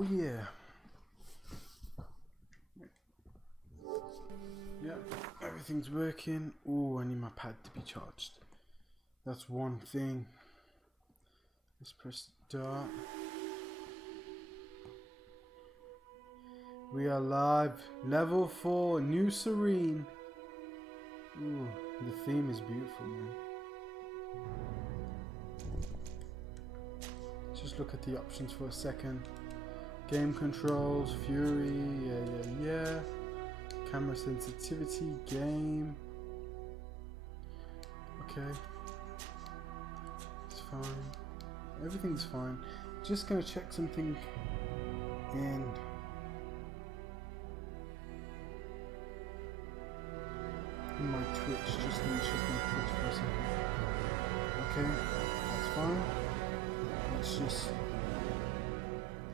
Oh yeah. Yeah, everything's working. Oh, I need my pad to be charged. That's one thing. Let's press start. We are live. Level 4, New Serene. Ooh, the theme is beautiful, man. Just look at the options for a second. Game controls, Fury, yeah. Camera sensitivity, game. Okay. It's fine. Everything's fine. Just gonna check something in. My Twitch, just gonna check my Twitch for a second. Okay, that's fine. Let's just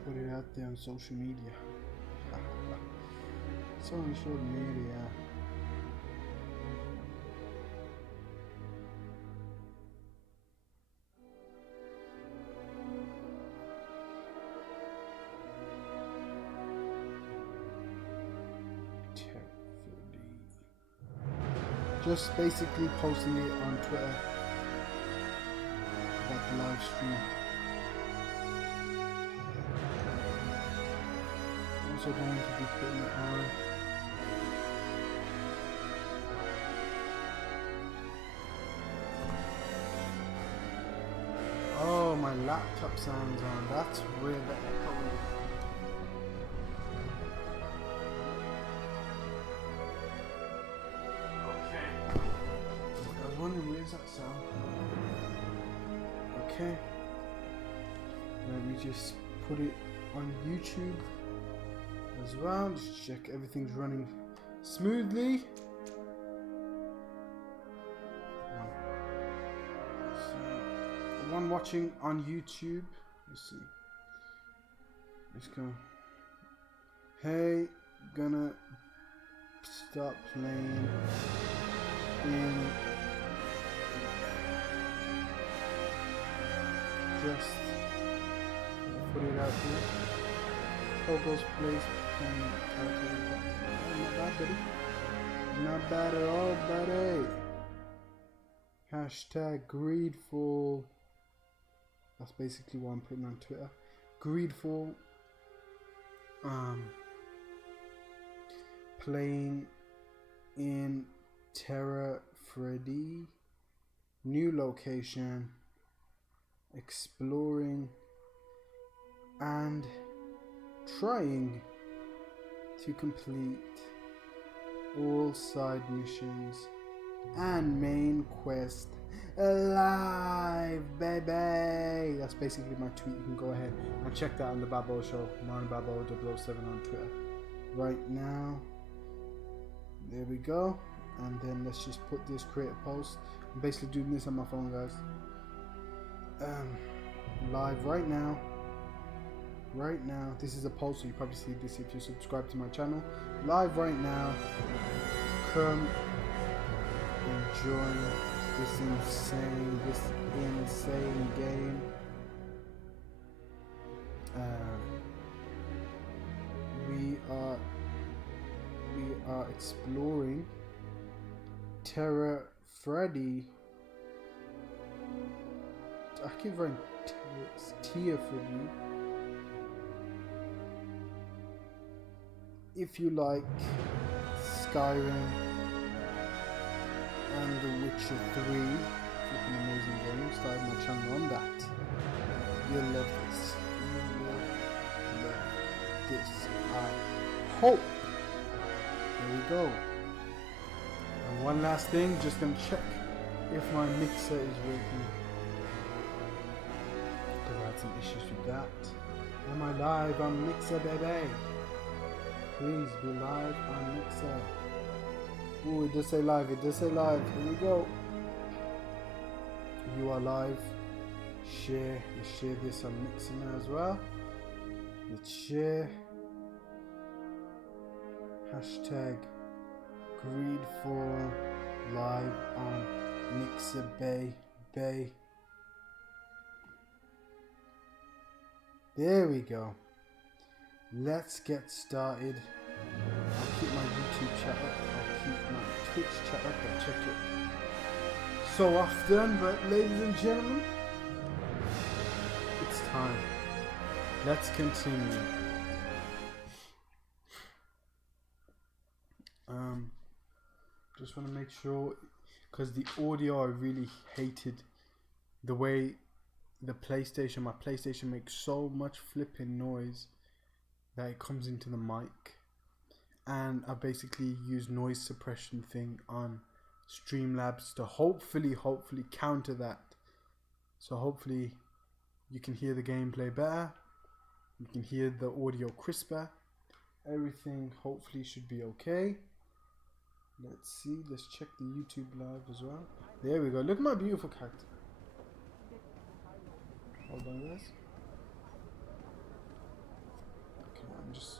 put it out there on social media. Social media. Teer Fradee. Just basically posting it on Twitter about the live stream. Also going to be putting it on oh, my laptop sounds on. That's where the echo is. Okay. I was wondering where's that sound? Okay. Let me just put it on YouTube as well. Just check everything's running smoothly. So, the one watching on YouTube, let's see. Let's go. Hey, gonna start playing in just put it out here. Pogo's plays playing calculator. Not bad, buddy. Not bad at all, buddy. Hashtag Greedfall. That's basically what I'm putting on Twitter. Greedfall. Playing in Teer Fradee. New location. Exploring and trying to complete all side missions and main quest alive, baby. That's basically my tweet. You can go ahead and check that on the Babbo Show, ManBabbo007 on Twitter right now. There we go. And then let's just put this create a post. I'm basically doing this on my phone, guys. Live right now. This is a post, so you probably see this if you subscribe to my channel. Live right now. Come and join this insane game. We are exploring Teer Fradee. I keep writing Teer Fradee. If you like Skyrim and The Witcher 3, flipping amazing game, started my channel on that. You'll love this. You will love this. I hope. There we go. And one last thing, just gonna check if my mixer is working. I had some issues with that. Am I live on Mixer, baby? Please be live on Mixer. Ooh, it does say live. It does say live. Here we go. You are live. Share. Let's share this on Mixer now as well. Let's share. Hashtag Greedfall live on Mixer Bay. There we go. let's get started. I'll keep my YouTube chat up, I'll keep my Twitch chat up, I check it so often, but ladies and gentlemen, it's time. Let's continue. Just want to make sure, because the audio, I really hated the way my PlayStation makes so much flipping noise that it comes into the mic, and I basically use noise suppression thing on Streamlabs to hopefully counter that. So hopefully you can hear the gameplay better, you can hear the audio crisper, everything hopefully should be okay. Let's see, let's check the YouTube live as well. There we go, look at my beautiful character. Hold on guys. Okay, I'm just...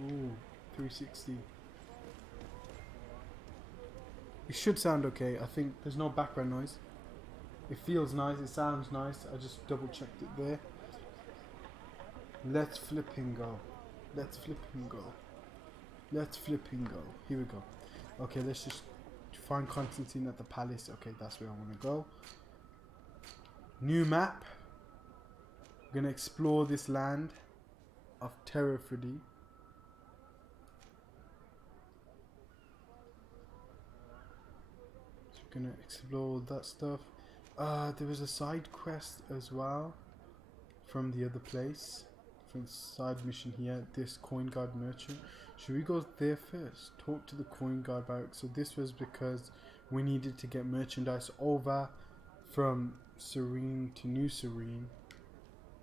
Ooh, 360. It should sound okay. I think there's no background noise. It feels nice, it sounds nice. I just double checked it there. Let's flipping go. Let's flipping go. Let's flipping go. Here we go. Okay, let's just find Constantine at the palace. Okay, that's where I want to go. New map. We're gonna explore this land of Teer Fradee. So we're gonna explore that stuff. There was a side quest as well from the other place. From the side mission here, this coin guard merchant. Should we go there first? Talk to the coin guard barracks. So this was because we needed to get merchandise over from Serene to New Serene.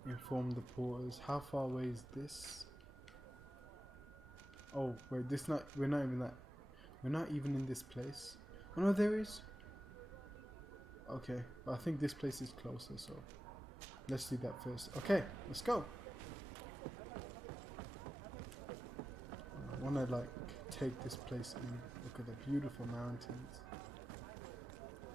Inform the porters. How far away is this? Oh wait, we're not even in this place. Oh no, there is. Okay, but I think this place is closer, so let's do that first. Okay, let's go. I want to like take this place and look at the beautiful mountains.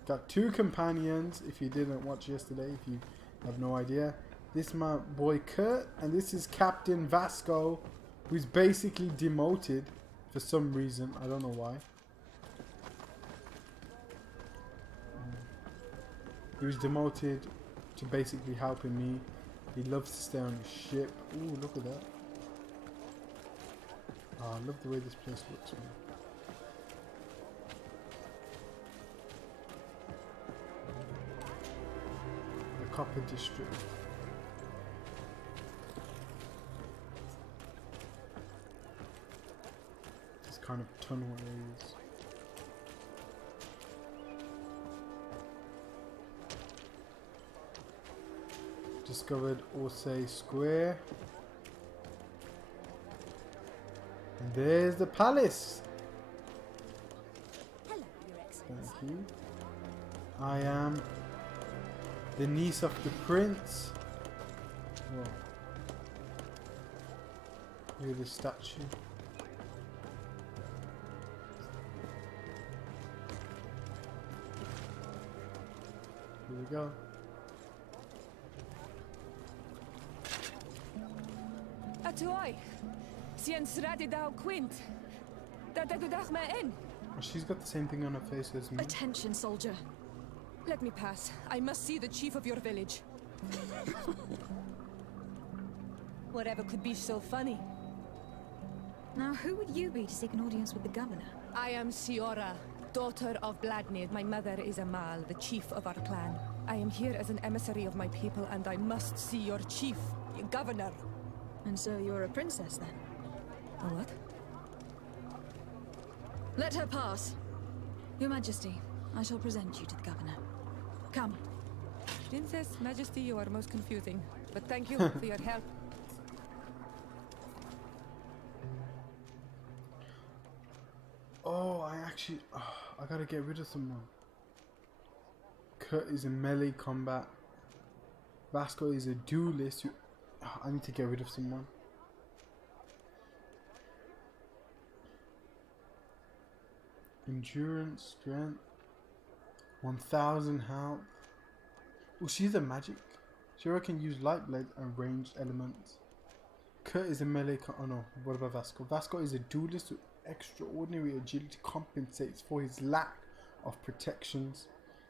Got 2 companions, if you didn't watch yesterday, if you have no idea. This is my boy Kurt, and this is Captain Vasco, who's basically demoted for some reason. I don't know why. He was demoted to basically helping me. He loves to stay on the ship. Ooh, look at that. Oh, I love the way this place looks, man. The Copper District. This kind of tunnel areas. Discovered Orsay Square. And there's the palace. Hello, Your Excellency. Thank you. I am the niece of the prince. Whoa. Look at this statue. Here we go. Atoy, sien sradi dao quint. Dadagudach ma en. Oh, she's got the same thing on her face as me. Attention, soldier. Let me pass. I must see the chief of your village. Whatever could be so funny. Now, who would you be to seek an audience with the governor? I am Siora, daughter of Bladnid. My mother is Amal, the chief of our clan. I am here as an emissary of my people, and I must see your chief, your governor. And so you're a princess, then? A what? Let her pass. Your Majesty, I shall present you to the governor. Come. Princess, Majesty, you are most confusing. But thank you for your help. Oh, I gotta get rid of someone. Kurt is in melee combat. Vasco is a duelist. I need to get rid of someone. Endurance, strength, 1000 health. Oh, she's a magic. Shiro can use light blade and ranged elements. Kurt is a melee. Oh no, what about Vasco? Vasco is a duelist with extraordinary agility, compensates for his lack of protections.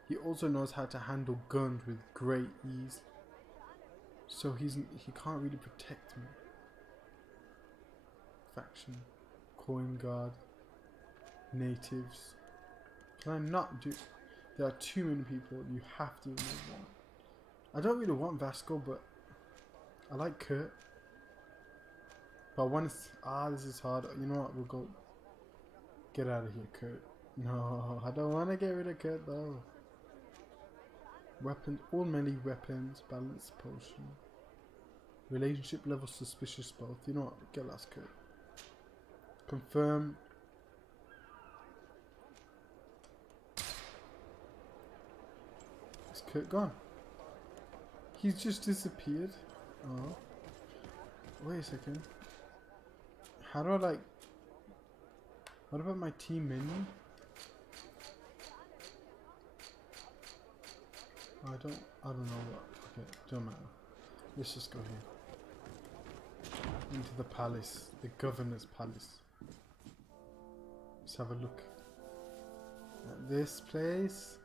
He also knows how to handle guns with great ease. So he can't really protect me. Faction, coin guard, natives. Can I not do? There are too many people. You have to remove one. I don't really want Vasco, but I like Kurt. But I want to. This is hard. You know what? We'll go. Get out of here, Kurt. No, I don't want to get rid of Kurt though. Weapons, all melee weapons, balance potion. Relationship level suspicious both. You know what? Get last Kurt. Confirm. Is Kurt gone? He's just disappeared. Oh. Wait a second. How do I like... What about my team menu? I don't know what. Okay, don't matter. Let's just go here. Into the palace. The governor's palace. Let's have a look at this place.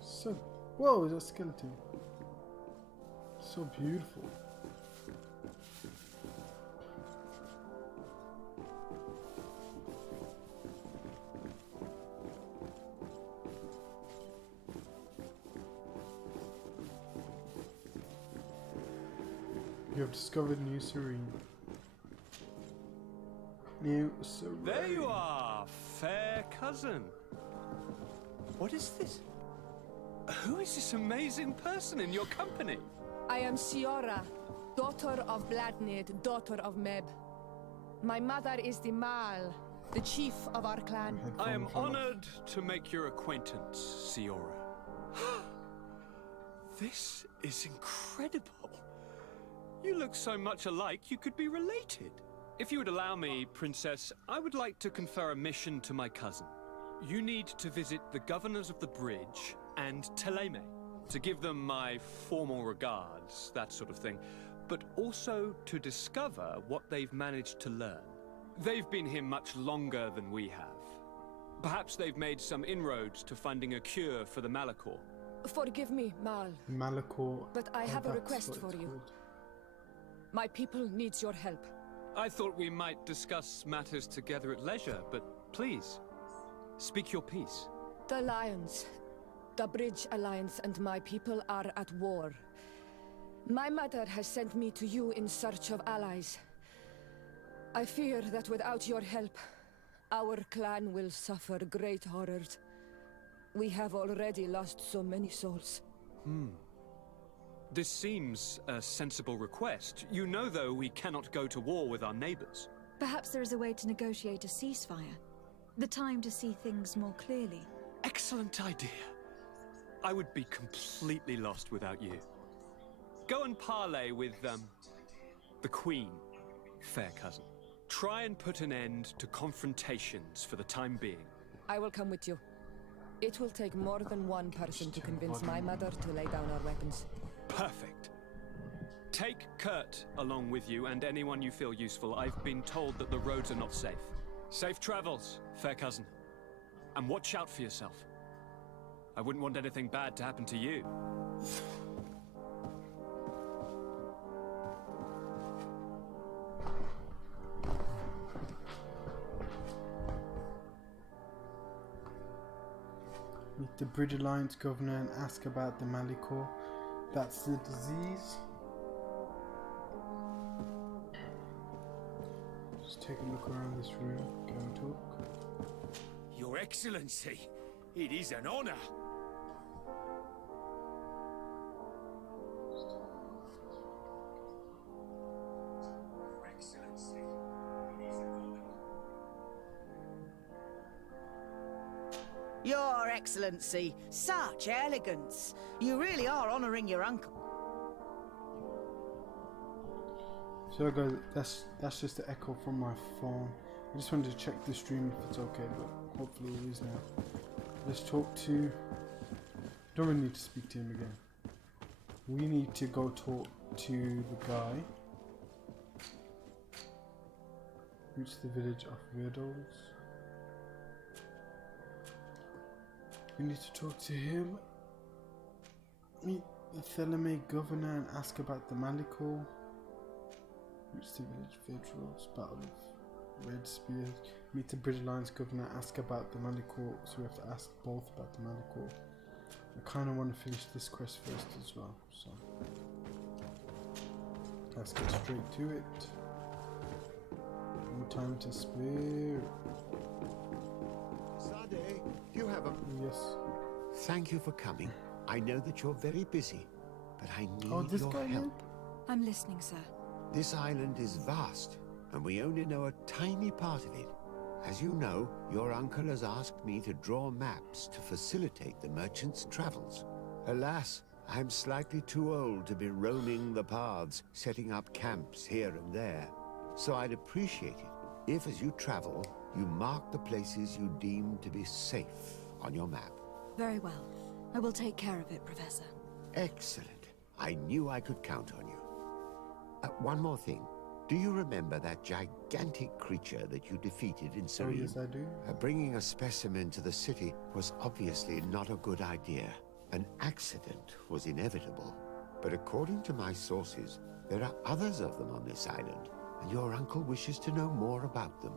So, whoa, is that skeleton? So beautiful. You have discovered New Serene. New Serene. There you are, fair cousin. What is this? Who is this amazing person in your company? I am Siora, daughter of Bladnid, daughter of Meb. My mother is the Mal, the chief of our clan. I am honored to make your acquaintance, Siora. This is incredible. You look so much alike you could be related. If you would allow me, Princess, I would like to confer a mission to my cousin. You need to visit the governors of the bridge and Teleme to give them my formal regards, that sort of thing, but also to discover what they've managed to learn. They've been here much longer than we have. Perhaps they've made some inroads to finding a cure for the Malachor. Forgive me, Mal. Malachor. But I have a request for you. My people needs your help. I thought we might discuss matters together at leisure, but please, speak your piece. The Lions, the Bridge Alliance and my people are at war. My mother has sent me to you in search of allies. I fear that without your help, our clan will suffer great horrors. We have already lost so many souls. This seems a sensible request. You know, though, we cannot go to war with our neighbors. Perhaps there is a way to negotiate a ceasefire. The time to see things more clearly. Excellent idea. I would be completely lost without you. Go and parley with, the Queen, fair cousin. Try and put an end to confrontations for the time being. I will come with you. It will take more than one person to convince my mother to lay down our weapons. Perfect. Take Kurt along with you and anyone you feel useful. I've been told that the roads are not safe. Safe travels, fair cousin. And watch out for yourself. I wouldn't want anything bad to happen to you. Meet the Bridge Alliance governor and ask about the Malachor. That's the disease. Just take a look around this room. Go and talk. Your Excellency, it is an honor. Your Excellency, it is an honor. Your Excellency, such elegance. You really are honouring your uncle. So guys, that's just the echo from my phone. I just wanted to check the stream if it's okay, but hopefully it is now. Let's talk to Don't really need to speak to him again. We need to go talk to the guy. Reach the village of Riddles. We need to talk to him. Meet the Theleme governor and ask about the Malicore. Reach the village Vigils, Battle of Red Spears. Meet the British Alliance governor, ask about the Malicore. So we have to ask both about the Malicore. I kind of want to finish this quest first as well, so let's get straight to it. No time to spare. Sade, you have a... Yes. Thank you for coming. I know that you're very busy, but I need this your guy here? help. I'm listening, sir. This island is vast, and we only know a tiny part of it. As you know, your uncle has asked me to draw maps to facilitate the merchant's travels. Alas, I'm slightly too old to be roaming the paths, setting up camps here and there. So I'd appreciate it if, as you travel, you mark the places you deem to be safe on your map. Very well. I will take care of it, Professor. Excellent. I knew I could count on you. One more thing. Do you remember that gigantic creature that you defeated in Serene? Oh, yes, I do. Bringing a specimen to the city was obviously not a good idea. An accident was inevitable. But according to my sources, there are others of them on this island, and your uncle wishes to know more about them.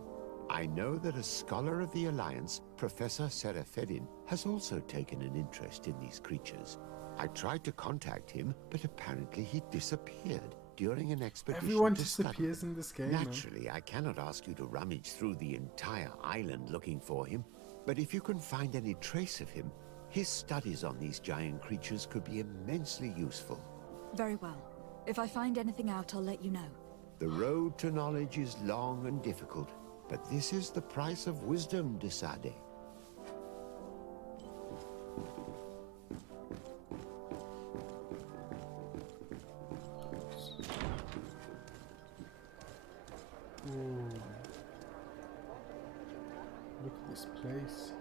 I know that a scholar of the Alliance, Professor Teer Fradee, has also taken an interest in these creatures. I tried to contact him, but apparently he disappeared during an expedition. Everyone to study. disappears in this game. Naturally, I cannot ask you to rummage through the entire island looking for him, but if you can find any trace of him, his studies on these giant creatures could be immensely useful. Very well. If I find anything out, I'll let you know. The road to knowledge is long and difficult, but this is the price of wisdom, de Sade. Ooh. Look at this place.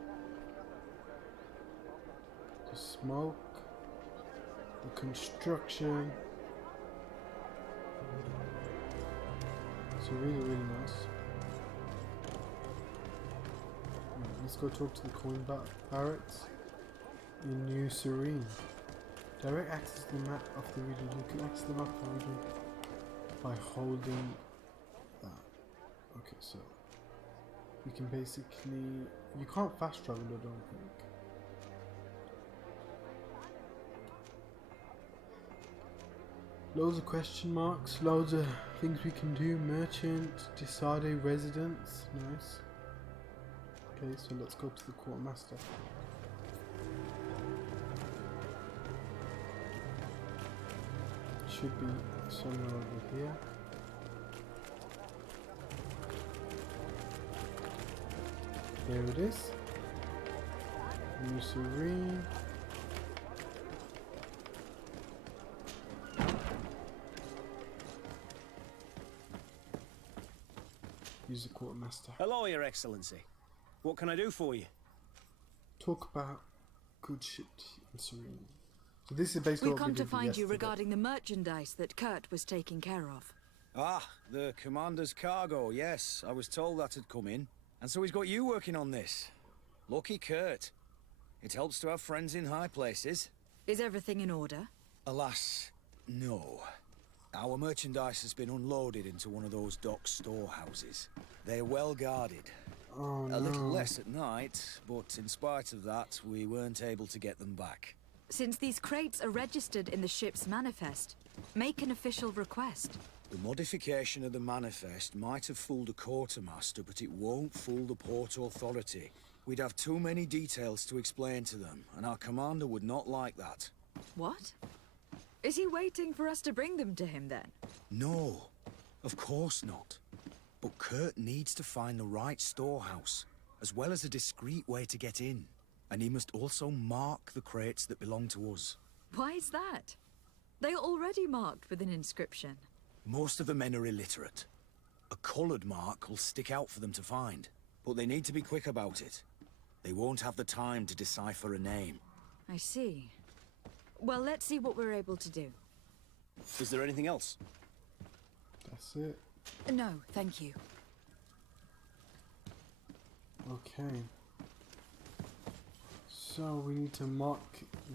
The smoke, the construction. It's really, really nice. Right, let's go talk to the coin barracks in New Serene. Direct access to the map of the region. You can access the map of the region by holding that. Okay, so you can basically, you can't fast travel, I don't think. Loads of question marks, loads of things we can do. Merchant, Desade residence, nice. Okay, so let's go to the quartermaster. Should be somewhere over here. There it is. New Serene. Use the quartermaster. Hello, Your Excellency. What can I do for you? Talk about good shit in Serene. So this is basically We've what we come to did find you yesterday. regarding the merchandise that Kurt was taking care of. Ah, the Commander's cargo, yes. I was told that had come in. And so he's got you working on this. Lucky Kurt. It helps to have friends in high places. Is everything in order? Alas, no. Our merchandise has been unloaded into one of those dock storehouses. They're well guarded. Oh, no. A little less at night, but in spite of that, we weren't able to get them back. Since these crates are registered in the ship's manifest, make an official request. The modification of the manifest might have fooled a quartermaster, but it won't fool the Port Authority. We'd have too many details to explain to them, and our commander would not like that. What? Is he waiting for us to bring them to him then? No, of course not. But Kurt needs to find the right storehouse, as well as a discreet way to get in. And he must also mark the crates that belong to us. Why is that? They are already marked with an inscription. Most of the men are illiterate. A coloured mark will stick out for them to find, but they need to be quick about it. They won't have the time to decipher a name. I see. Well, let's see what we're able to do. Is there anything else? That's it. No, thank you. Okay. So we need to mark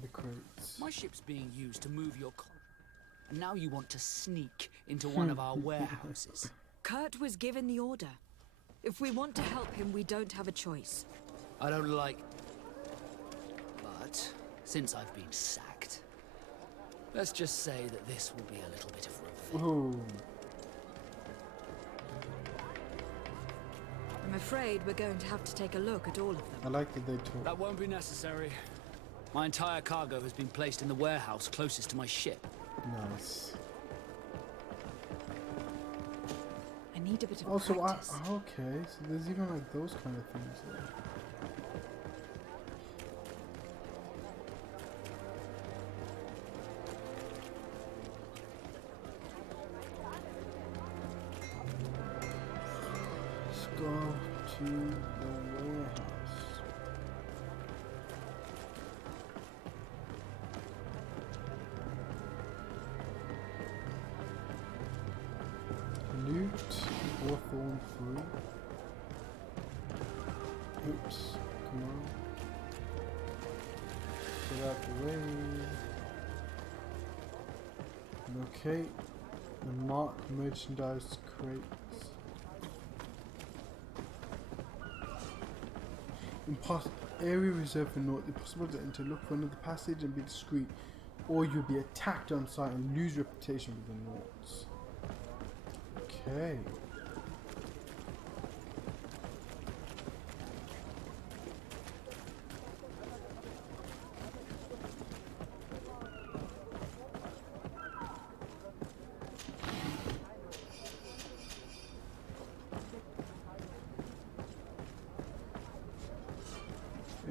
the crates. My ship's being used to move your and now you want to sneak into one of our warehouses. Kurt was given the order. If we want to help him, we don't have a choice. I don't like... But, since I've been sacked, let's just say that this will be a little bit of revenge. Ooh. I'm afraid we're going to have to take a look at all of them. I like that they talk. That won't be necessary. My entire cargo has been placed in the warehouse closest to my ship. Nice. I need a bit of Also, practice. okay, so there's even like those kind of things there. Let's go to the warehouse. Loot Hawthorne through. Oops, come on. Get out the way. Okay. The mark merchandise crates. Area reserved for North. Impossible to enter. Look for another passage and be discreet, or you'll be attacked on sight and lose reputation with the Nords. Okay.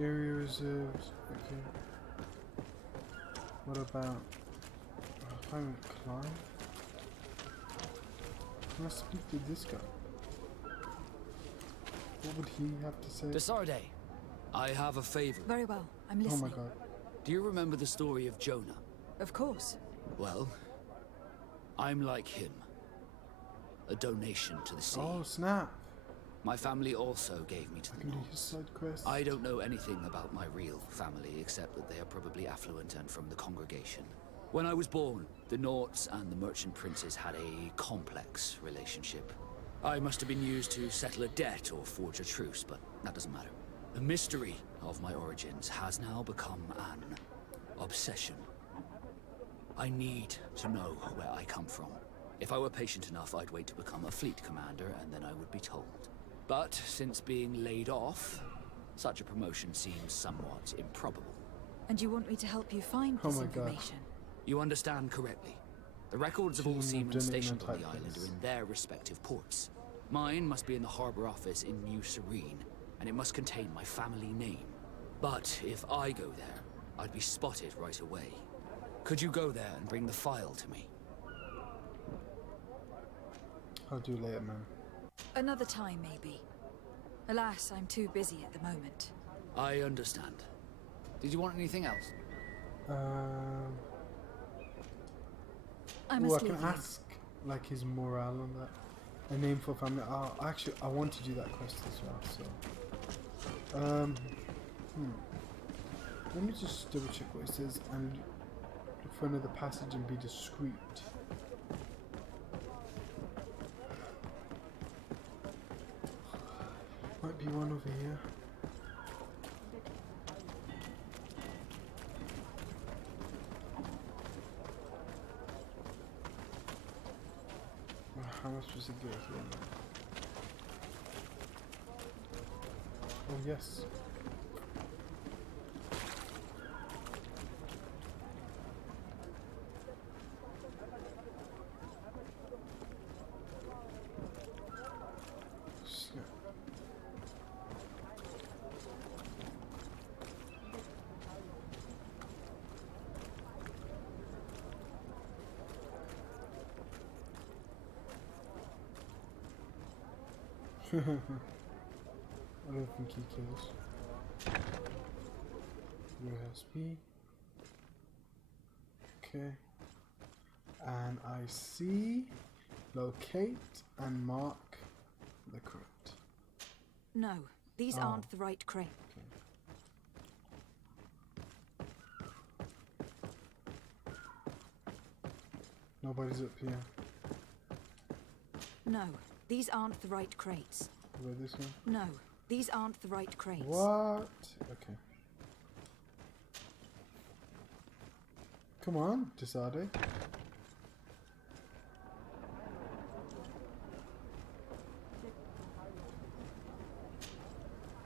Area reserves. Okay. What about? I haven't climbed. Can I speak to this guy? What would he have to say? Desarde, I have a favor. Very well, I'm Oh listening. my god. Do you remember the story of Jonah? Of course. Well, I'm like him. A donation to the sea. Oh snap! My family also gave me to I the can do Nords. his side quest. I don't know anything about my real family, except that they are probably affluent and from the congregation. When I was born, the Nords and the merchant princes had a complex relationship. I must have been used to settle a debt or forge a truce, but that doesn't matter. The mystery of my origins has now become an obsession. I need to know where I come from. If I were patient enough, I'd wait to become a fleet commander, and then I would be told. But since being laid off, such a promotion seems somewhat improbable. And you want me to help you find Oh this my God. information? You understand correctly. The records of all Seems seamen legitimate stationed on the type island things. are in their respective ports. Mine must be in the harbor office in New Serene, and it must contain my family name. But if I go there, I'd be spotted right away. Could you go there and bring the file to me? I'll do later, man. Another time, maybe. Alas, I'm too busy at the moment. I understand. Did you want anything else? I Oh, must I can leave you. ask like his morale on that. A name for family. Actually, I want to do that quest as well. So, let me just double check what it says and look for another passage and be discreet. Might be one over here. How am I supposed to get here? Oh yes. Snap. I don't think he cares. Warehouse B. Okay. And I see, locate and mark the crate. No, these aren't the right crate. Nobody's up here. No, these aren't the right crates. Where this one? No, these aren't the right crates. What? Okay. Come on, Desade.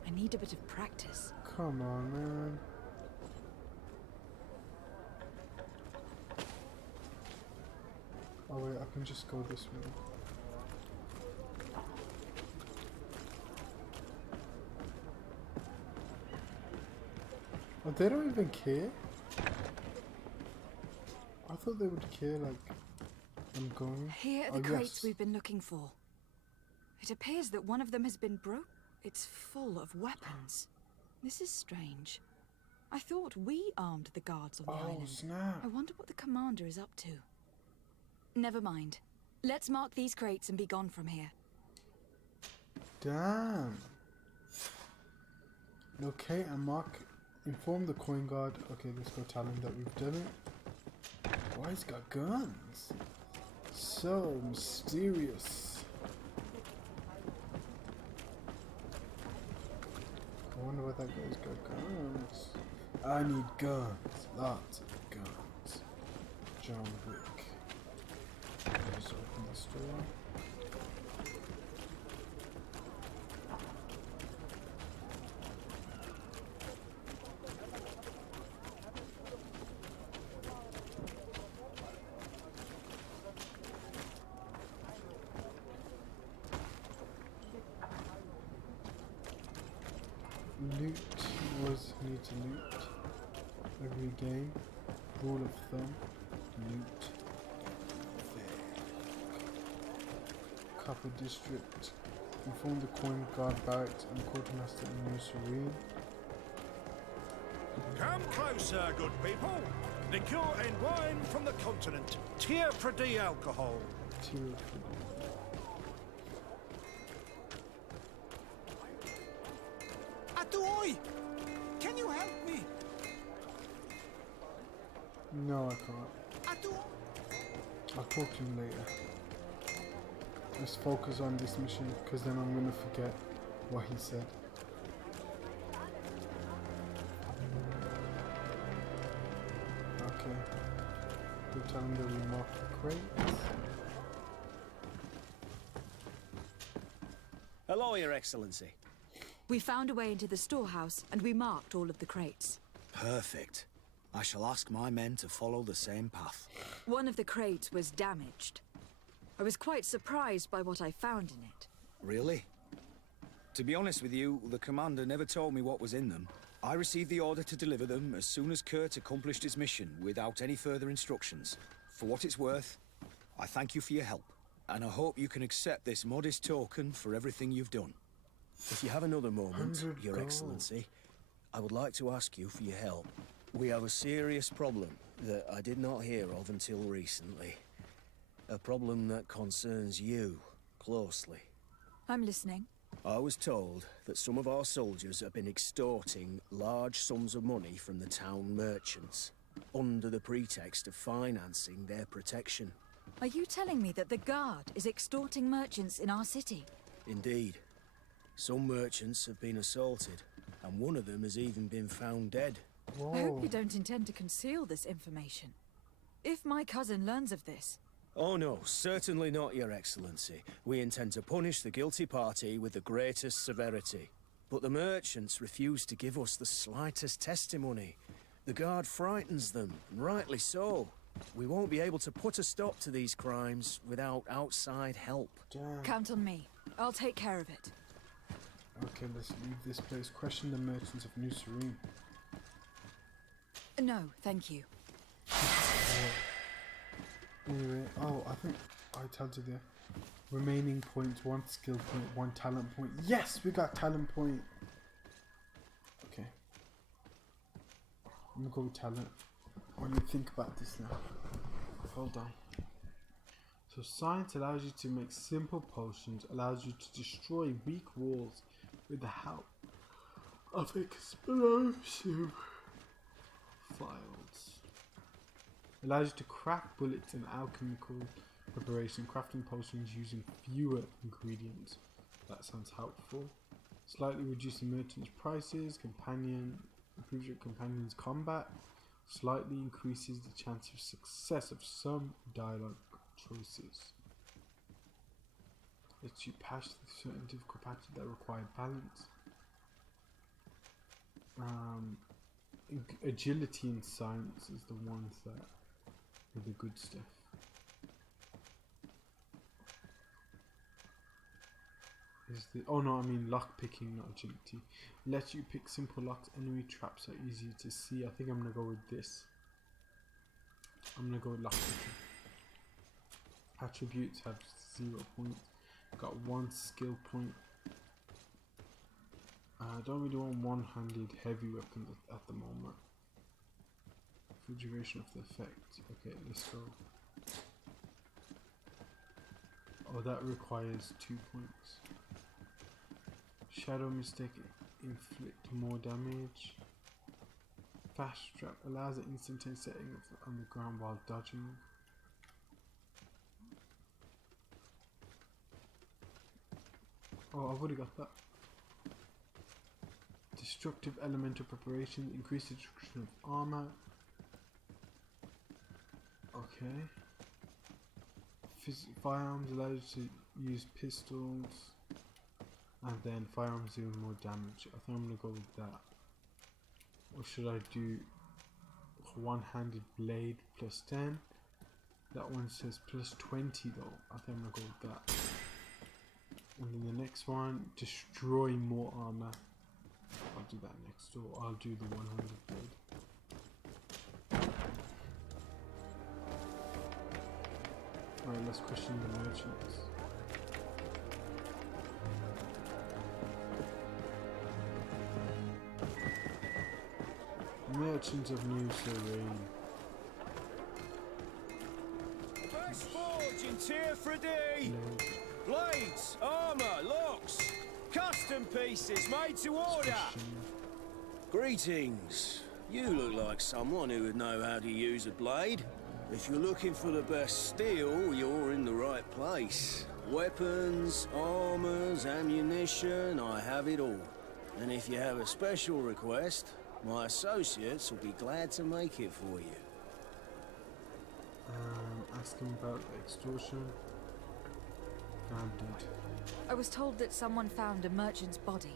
I need a bit of practice. Come on, man. Oh wait, I can just go this way. Oh, they don't even care? I thought they would care, like, I'm going. Here are the crates we've been looking for. It appears that one of them has been broke. It's full of weapons. This is strange. I thought we armed the guards on the island. Snap. I wonder what the commander is up to. Never mind. Let's mark these crates and be gone from here. Damn. Locate and mark. Inform the coin guard. Okay, let's go tell him that we've done it. Why he's got guns? So mysterious. I wonder where that guy's got guns. I need guns. Lots of guns. John Wick. Let's open this door. Loot was need to loot every game. Rule of thumb, loot. Copper District. Inform the coin guard barracks and quartermaster in New Serene. Come closer, good people. Liqueur and wine from the continent. Teer Fradee alcohol. Teer Fradee. Oi! Can you help me? No, I can't. I'll talk to you later. Let's focus on this mission, because then I'm gonna forget what he said. Okay. We'll tell him that we marked the crates. Hello, Your Excellency. We found a way into the storehouse, and we marked all of the crates. Perfect. I shall ask my men to follow the same path. One of the crates was damaged. I was quite surprised by what I found in it. Really? To be honest with you, the commander never told me what was in them. I received the order to deliver them as soon as Kurt accomplished his mission, without any further instructions. For what it's worth, I thank you for your help, and I hope you can accept this modest token for everything you've done. If you have another moment, Your Excellency, I would like to ask you for your help. We have a serious problem that I did not hear of until recently. A problem that concerns you closely. I'm listening. I was told that some of our soldiers have been extorting large sums of money from the town merchants, under the pretext of financing their protection. Are you telling me that the guard is extorting merchants in our city? Indeed. Some merchants have been assaulted, and one of them has even been found dead. Whoa. I hope you don't intend to conceal this information. If my cousin learns of this... Oh no, certainly not, Your Excellency. We intend to punish the guilty party with the greatest severity. But the merchants refuse to give us the slightest testimony. The guard frightens them, and rightly so. We won't be able to put a stop to these crimes without outside help. Damn. Count on me. I'll take care of it. Okay, let's leave this place. Question the merchants of New Serene. No, thank you. Anyway, oh, I think I told you there. Remaining points, 1 skill point, 1 talent point. Yes, we got talent point. Okay. I'm gonna go with talent. When you think about this now, hold on. So science allows you to make simple potions, allows you to destroy weak walls with the help of explosive files. Allows you to craft bullets and alchemical preparation, crafting potions using fewer ingredients. That sounds helpful. Slightly reducing merchants' prices, improves your companion's combat, slightly increases the chance of success of some dialogue choices. Lets you pass through certain difficult patches that require balance. Agility and science is the ones that are the good stuff. Oh no, I mean lock picking, not agility. Lets you pick simple locks. Enemy traps are easier to see. I think I'm gonna go with this. I'm gonna go with lock picking. Attributes have 0 points. Got 1 skill point. I don't really want one-handed heavy weapons at the moment. Duration of the effect. Okay, let's go. Oh, that requires 2 points. Shadow mistake, inflict more damage. Fast trap allows an instantaneous setting on the ground while dodging. Oh, I've already got that. Destructive elemental preparation, increase the destruction of armor. Okay. Firearms allows you to use pistols, and then firearms do more damage. I think I'm gonna go with that. Or should I do one-handed blade plus 10? That one says plus 20 though. I think I'm gonna go with that. And then the next one, destroy more armor. I'll do that next, or I'll do the one-handed blade. Alright, let's question the merchants. Merchants of New Serene. Best forge in Teer Fradee! Blades, armour, locks, custom pieces made to order! Greetings. You look like someone who would know how to use a blade. If you're looking for the best steel, you're in the right place. Weapons, armors, ammunition, I have it all. And if you have a special request, my associates will be glad to make it for you. Ask him about the extortion. Dead. I was told that someone found a merchant's body.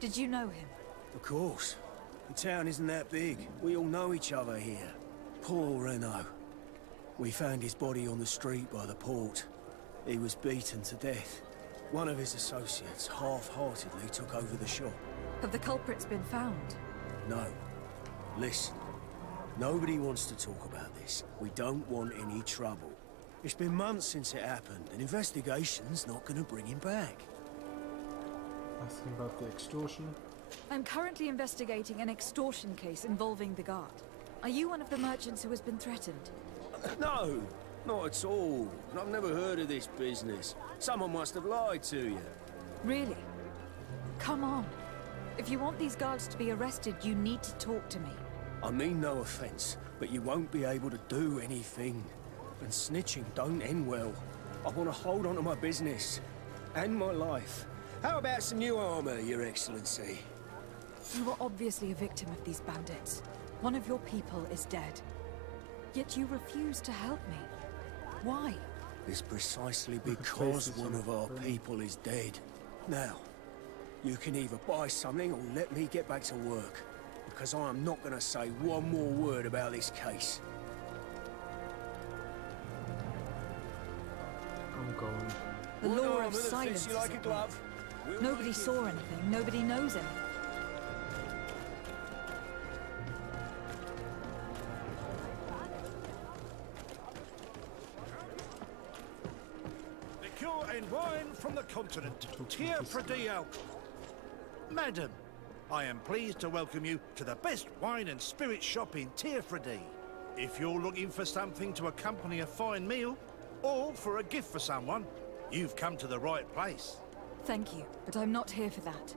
Did you know him? Of course. The town isn't that big. We all know each other here. Poor Renault. We found his body on the street by the port. He was beaten to death. One of his associates half-heartedly took over the shop. Have the culprits been found? No. Listen. Nobody wants to talk about this. We don't want any trouble. It's been months since it happened. An investigation's not going to bring him back. Asking about the extortion. I'm currently investigating an extortion case involving the guard. Are you one of the merchants who has been threatened? No, not at all. I've never heard of this business. Someone must have lied to you. Really? Come on. If you want these guards to be arrested, you need to talk to me. I mean no offense, but you won't be able to do anything. And snitching don't end well. I want to hold on to my business. And my life. How about some new armor, Your Excellency? You were obviously a victim of these bandits. One of your people is dead. Yet you refuse to help me. Why? It's precisely because one of our people is dead. Now, you can either buy something or let me get back to work. Because I am not going to say one more word about this case. I'm going. The law of silence is at work. Nobody saw anything, nobody knows anything. Liqueur and wine from the continent. Teer Fradee alcohol. Madam, I am pleased to welcome you to the best wine and spirit shop in Teer Fradee. If you're looking for something to accompany a fine meal, or for a gift for someone, you've come to the right place. Thank you, but I'm not here for that.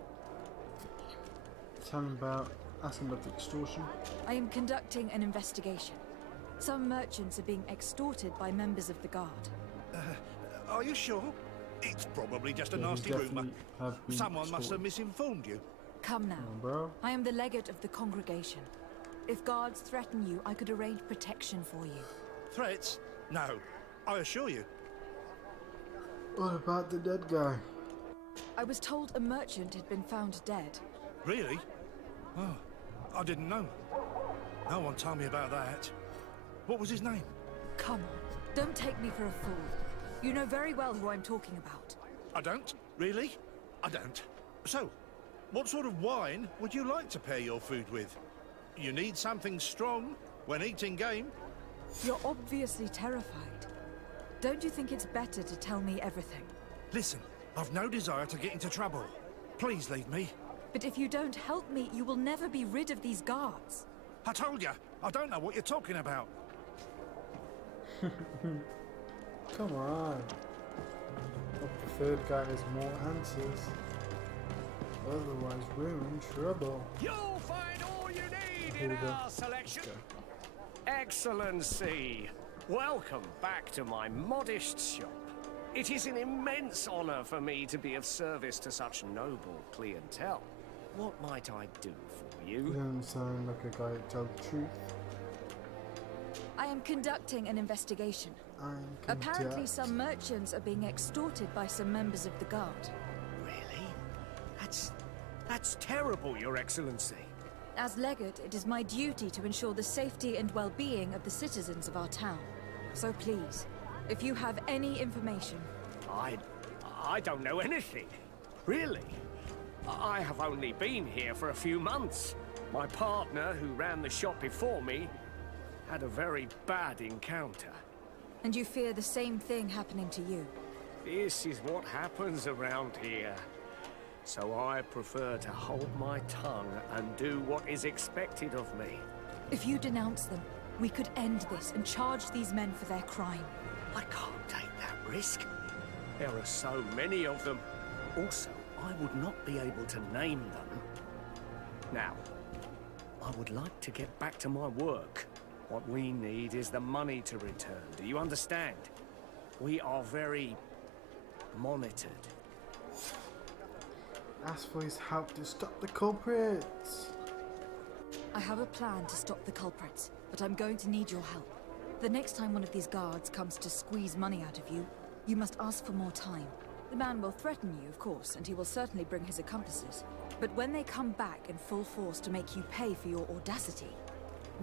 Tell him about, ask him about the extortion. I am conducting an investigation. Some merchants are being extorted by members of the guard. Are you sure? It's probably just a Yeah, nasty rumour. have been Someone must have extorted. misinformed you. Come now. Come on, bro. I am the legate of the congregation. If guards threaten you, I could arrange protection for you. Threats? No, I assure you. What about the dead guy? I was told a merchant had been found dead. Really? Oh, I didn't know. No one told me about that. What was his name? Come on, don't take me for a fool. You know very well who I'm talking about. I don't? Really? I don't. So, what sort of wine would you like to pair your food with? You need something strong when eating game? You're obviously terrified. Don't you think it's better to tell me everything? Listen, I've no desire to get into trouble. Please leave me. But if you don't help me, you will never be rid of these guards. I told you, I don't know what you're talking about. Come on. Hope the third guy has more answers. Otherwise, we're in trouble. You'll find all you need Here in we go. our selection. Let's go. Excellency, welcome back to my modest shop. It is an immense honor for me to be of service to such noble clientele. What might I do for You you? don't sound like a guy that tells the truth. I am conducting an investigation. Apparently some merchants are being extorted by some members of the guard. Really? That's terrible, Your Excellency. As legate, it is my duty to ensure the safety and well-being of the citizens of our town. So please, if you have any information... I don't know anything. Really? I have only been here for a few months. My partner, who ran the shop before me, had a very bad encounter. And you fear the same thing happening to you? This is what happens around here. So I prefer to hold my tongue and do what is expected of me. If you denounce them, we could end this and charge these men for their crime. I can't take that risk. There are so many of them. Also, I would not be able to name them. Now, I would like to get back to my work. What we need is the money to return. Do you understand? We are very monitored. Ask for his help to stop the culprits. I have a plan to stop the culprits, but I'm going to need your help. The next time one of these guards comes to squeeze money out of you, you must ask for more time. The man will threaten you, of course, and he will certainly bring his accomplices. But when they come back in full force to make you pay for your audacity,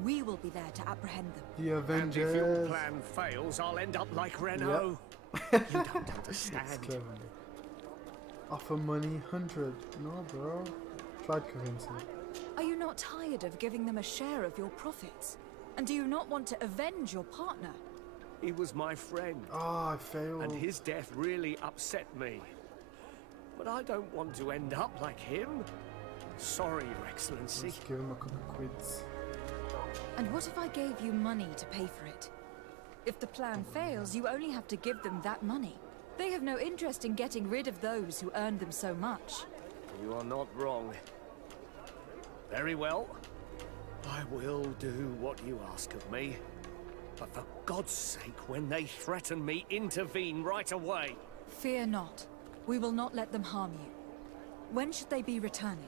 we will be there to apprehend them. The Avengers. And if your plan fails, I'll end up like Renault. Yep. You don't understand. It's clever. Offer money 100. No, bro. Tried convincing. Are you not tired of giving them a share of your profits? And do you not want to avenge your partner? He was my friend. Oh, I failed. And his death really upset me. But I don't want to end up like him. Sorry, Your Excellency. Let's give him a couple quids. And what if I gave you money to pay for it? If the plan fails, you only have to give them that money. They have no interest in getting rid of those who earned them so much. You are not wrong. Very well. I will do what you ask of me. But for God's sake, when they threaten me, intervene right away. Fear not. We will not let them harm you. When should they be returning?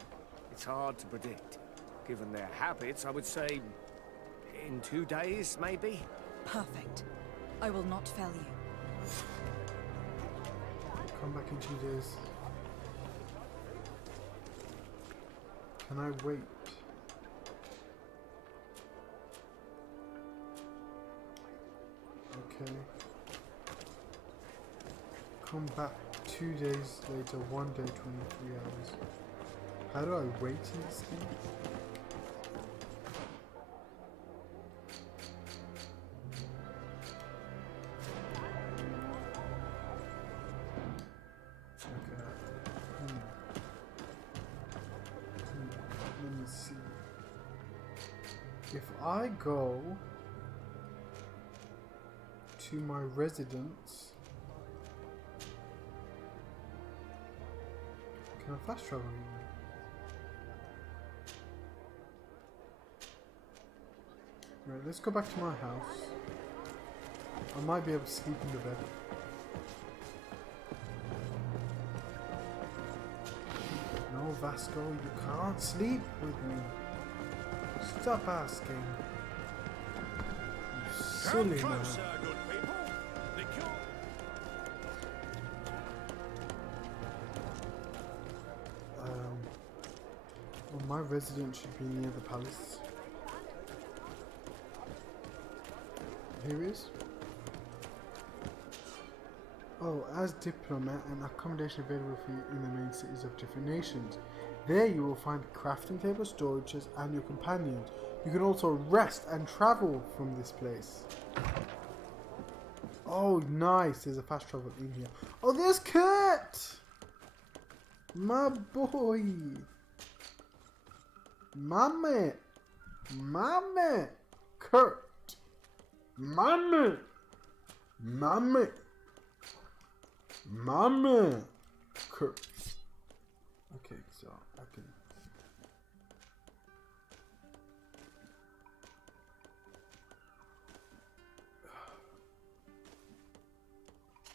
It's hard to predict. Given their habits, I would say in 2 days, maybe? Perfect. I will not fail you. Come back in 2 days. Can I wait? Okay. Come back 2 days later, 1 day, 23 hours. How do I wait in this game? Let me see. If I go to my residence. Can I fast travel here? Right, let's go back to my house. I might be able to sleep in the bed. No, Vasco, you can't sleep with me. Stop asking. You silly man. Good people. The cure. Well, my residence should be near the palace. Here it is. Oh, as diplomat, and accommodation available for you in the main cities of different nations. There you will find crafting tables, storages, and your companions. You can also rest and travel from this place. Oh, nice. There's a fast travel in here. Oh, there's Kurt! My boy. My man. My man. Kurt. My man. My man. My man. Kurt. Okay, so I can...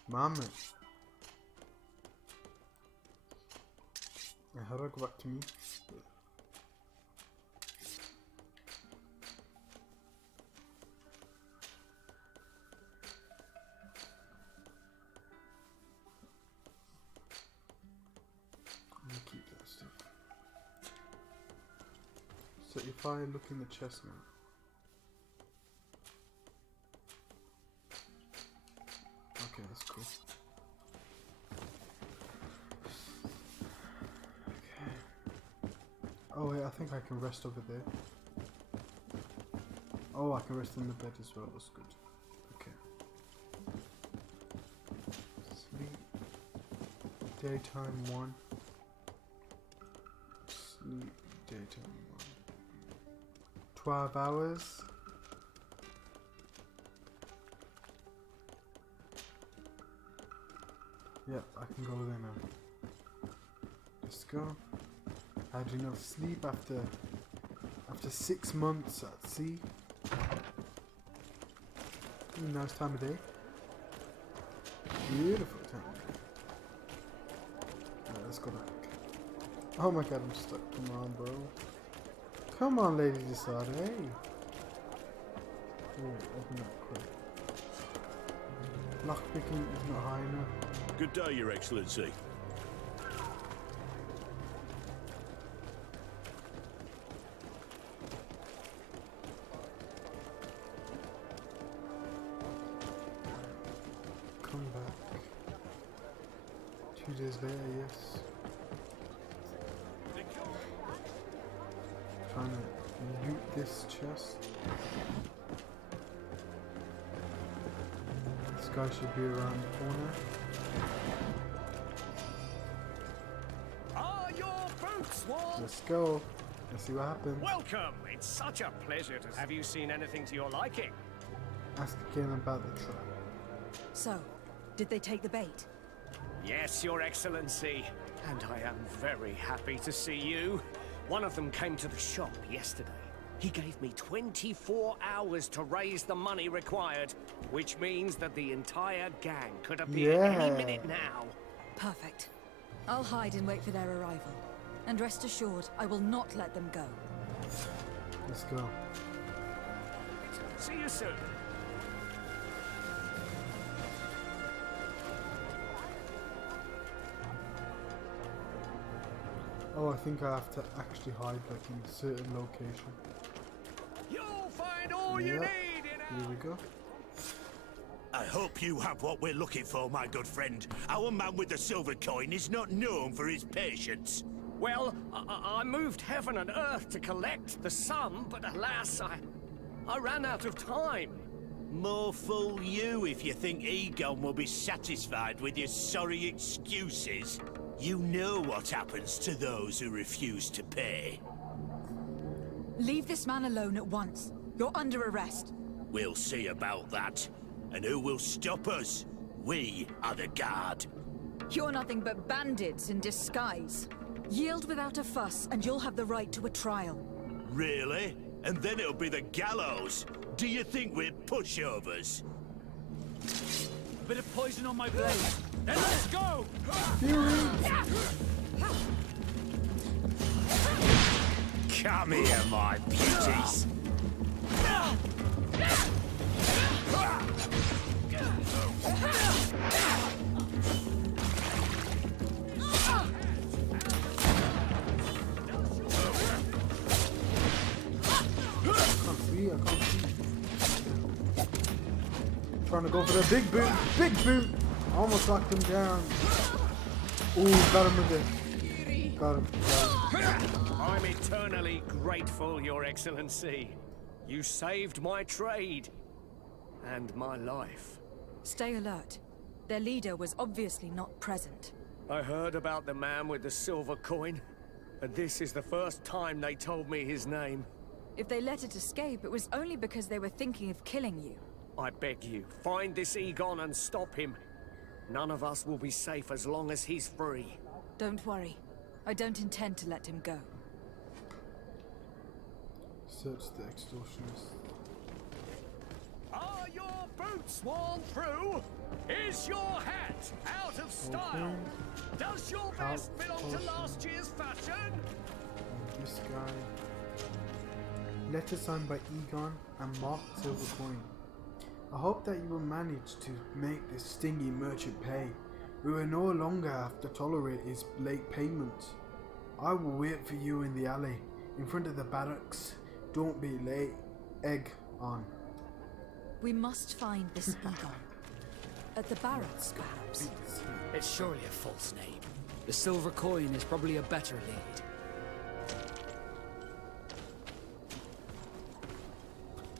My man. How do I go back to me? Keep that stuff. So if I look in the chest now. Okay, that's cool. Okay. Oh wait, I think I can rest over there. Oh, I can rest in the bed as well, that's good. Okay. Sleep. Daytime 1. Sleep, daytime 1. 12 hours. Yep, I can go there now. Let's go. I had enough sleep after 6 months at sea. Nice time of day. Beautiful time of day. Alright, let's go back. Oh my god, I'm stuck. Come on, bro. Come on, Lady Desade. Hey. Oh, open that quick. Lockpicking is not high enough. Good day, Your Excellency. Come back. 2 days later, yes. Trying to loot this chest. This guy should be around the corner. Are your boots warm? Let's go. Let's see what happens. Welcome. It's such a pleasure to have you seen anything to your liking. Ask again about the trap. So, did they take the bait? Yes, Your Excellency. And I am very happy to see you. One of them came to the shop yesterday. He gave me 24 hours to raise the money required, which means that the entire gang could appear any minute now. Perfect. I'll hide and wait for their arrival. And rest assured, I will not let them go. Let's go. See you soon. Oh, I think I have to actually hide like in a certain location. You'll find all you need in Here we go. I hope you have what we're looking for, my good friend. Our man with the silver coin is not known for his patience. Well, I moved heaven and earth to collect the sum, but alas, I ran out of time. More fool you if you think Egon will be satisfied with your sorry excuses. You know what happens to those who refuse to pay. Leave this man alone at once. You're under arrest. We'll see about that. And who will stop us? We are the guard. You're nothing but bandits in disguise. Yield without a fuss, and you'll have the right to a trial. Really? And then it'll be the gallows? Do you think we're pushovers? A bit of poison on my blade. Then let's go! Come here, my beauties. I can't see. Trying to go for the big boot. Big boot. Almost knocked him down. Ooh, got him with it. Got him. I'm eternally grateful, Your Excellency. You saved my trade. And my life. Stay alert. Their leader was obviously not present. I heard about the man with the silver coin. And this is the first time they told me his name. If they let it escape, it was only because they were thinking of killing you. I beg you, find this Egon and stop him. None of us will be safe as long as he's free. Don't worry. I don't intend to let him go. Search the extortionist. Are your boots worn through? Is your hat out of style? Does your vest belong to last year's fashion? And this guy. Letter signed by Egon and marked silver coin. I hope that you will manage to make this stingy merchant pay. We will no longer have to tolerate his late payments. I will wait for you in the alley, in front of the barracks. Don't be late. Egg on. We must find this Egon. At the barracks, perhaps. It's surely a false name. The silver coin is probably a better lead.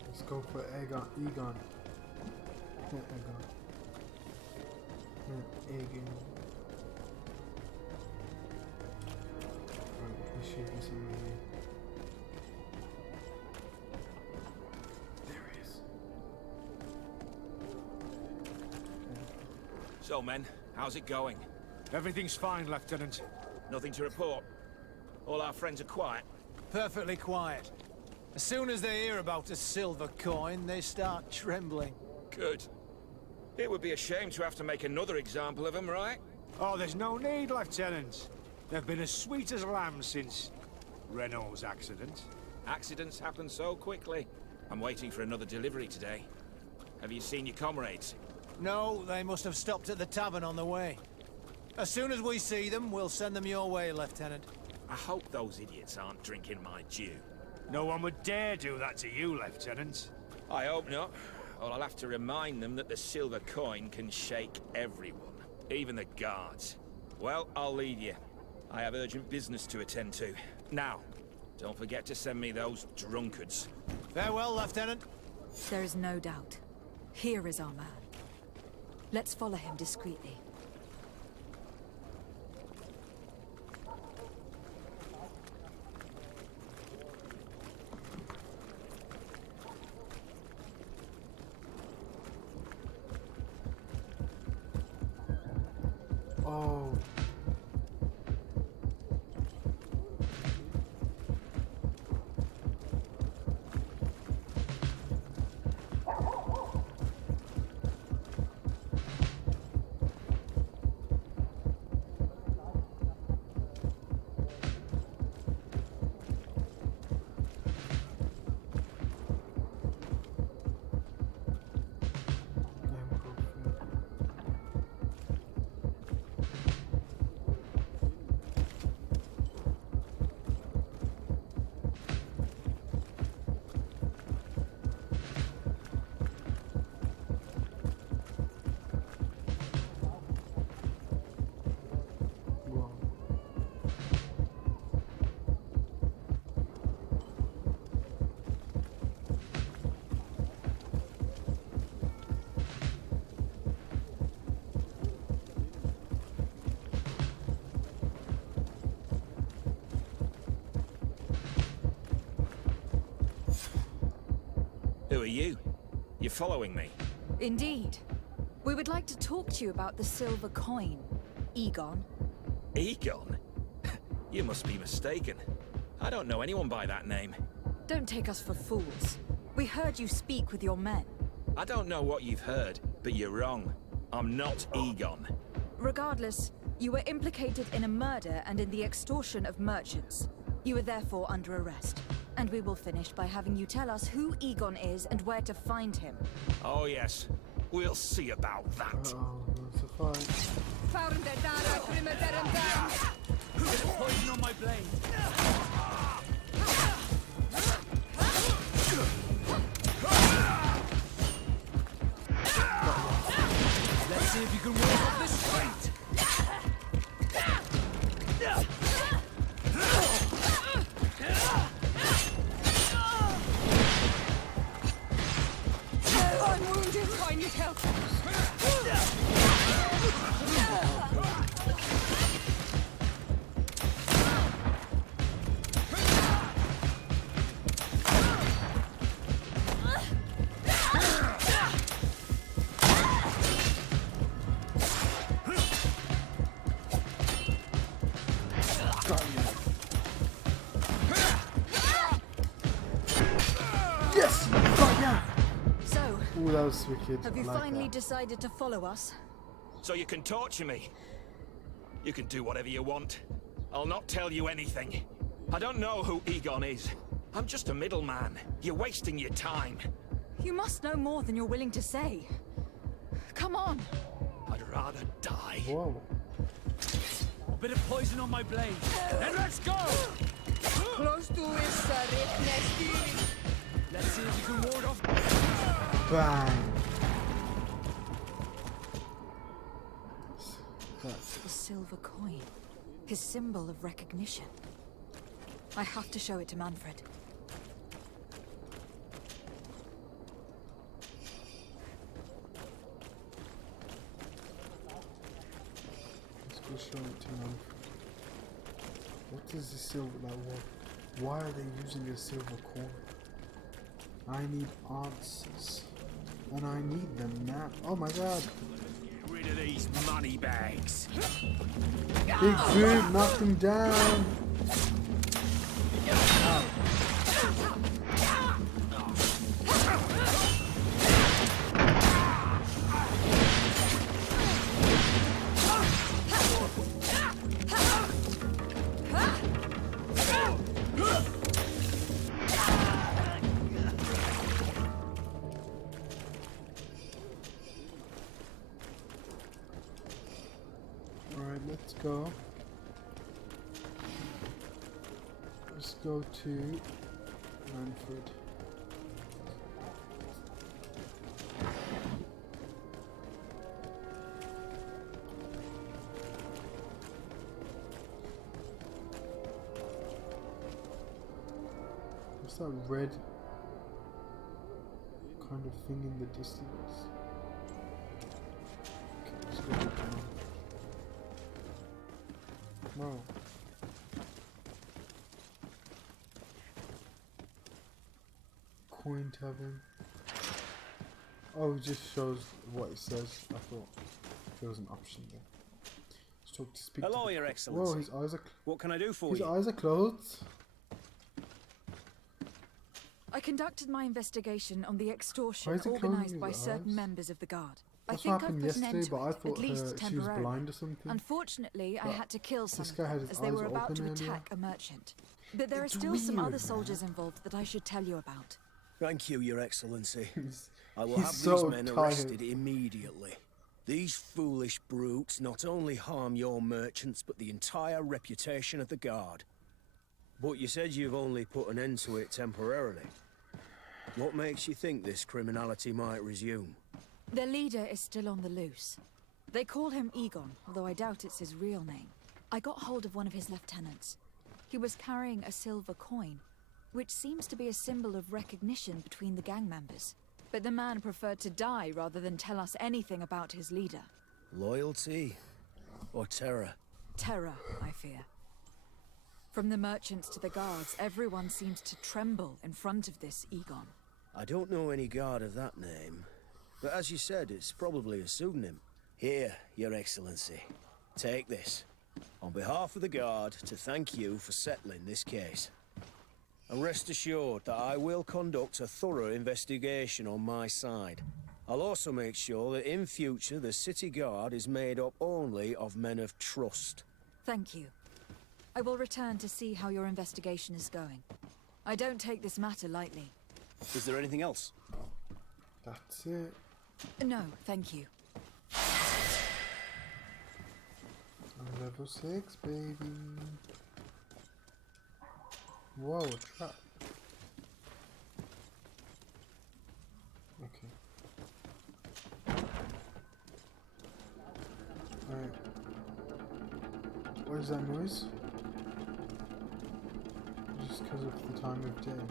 Let's go for Egon. Egon. Not Egon. Not Egon. Right, there should be somewhere here. There he is. So, men, how's it going? Everything's fine, Lieutenant. Nothing to report? All our friends are quiet? Perfectly quiet. As soon as they hear about a silver coin, they start trembling. Good. It would be a shame to have to make another example of them, right? Oh, there's no need, Lieutenant. They've been as sweet as lambs since Renault's accident. Accidents happen so quickly. I'm waiting for another delivery today. Have you seen your comrades? No, they must have stopped at the tavern on the way. As soon as we see them, we'll send them your way, Lieutenant. I hope those idiots aren't drinking my dew. No one would dare do that to you, Lieutenant. I hope not. Or I'll have to remind them that the silver coin can shake everyone, even the guards. Well, I'll leave you. I have urgent business to attend to. Now, don't forget to send me those drunkards. Farewell, Lieutenant. There is no doubt. Here is our man. Let's follow him discreetly. Oh. Who are you? You're following me? Indeed. We would like to talk to you about the silver coin, Egon. Egon? You must be mistaken. I don't know anyone by that name. Don't take us for fools. We heard you speak with your men. I don't know what you've heard, but you're wrong. I'm not Egon. Regardless, you were implicated in a murder and in the extortion of merchants. You are therefore under arrest. And we will finish by having you tell us who Egon is and where to find him. Oh yes, we'll see about that. It's a fight. Poison on my blade. Let's see if you can walk off this fight. I'm wounded. I need help. Yes! Got ya! So, Ooh, that was wicked. have you I like finally that. decided to follow us? So you can torture me. You can do whatever you want. I'll not tell you anything. I don't know who Egon is. I'm just a middleman. You're wasting your time. You must know more than you're willing to say. Come on. I'd rather die. Whoa. A bit of poison on my blade. Then let's go! Close to it, sir. Let's see if you can ward off. Bang. The silver coin. His symbol of recognition. I have to show it to Manfred. Let's go show it to Manfred. What is the silver like? Why are they using a silver coin? I need answers. And I need them now. Oh my god. Get rid of these money bags. Big Boot knocked him down. Ow. Alright, let's go. Let's go to Manfred. What's that red kind of thing in the distance? Okay, let's go to Manfred. No. Coin tavern. Oh, it just shows what it says. I thought there was an option there. Let's talk to speak. Hello, to Your Whoa, Excellency. his eyes are. What can I do for His you? eyes are closed. I conducted my investigation on the Why extortion is he closing organized his by certain eyes? members of the Guard. That's I think what I've happened put an yesterday, end to but I it, thought at least she was temporarily. blind or something. Unfortunately, I But had to kill some this of guy them had his as they eyes were about to open earlier. attack a merchant. But there are It's still some weird, other man. soldiers involved that I should tell you about. Thank you, Your Excellency. I will he's have so these men tired. arrested immediately. These foolish brutes not only harm your merchants, but the entire reputation of the Guard. But you said you've only put an end to it temporarily. What makes you think this criminality might resume? Their leader is still on the loose. They call him Egon, although I doubt it's his real name. I got hold of one of his lieutenants. He was carrying a silver coin, which seems to be a symbol of recognition between the gang members. But the man preferred to die rather than tell us anything about his leader. Loyalty or terror? Terror, I fear. From the merchants to the guards, everyone seems to tremble in front of this Egon. I don't know any guard of that name. But as you said, it's probably a pseudonym. Here, Your Excellency. Take this. On behalf of the Guard, to thank you for settling this case. And rest assured that I will conduct a thorough investigation on my side. I'll also make sure that in future the City Guard is made up only of men of trust. Thank you. I will return to see how your investigation is going. I don't take this matter lightly. Is there anything else? That's it. No, thank you. I'm level 6, baby. Whoa, a trap. Okay. Alright. What is that noise? Just because of the time of day.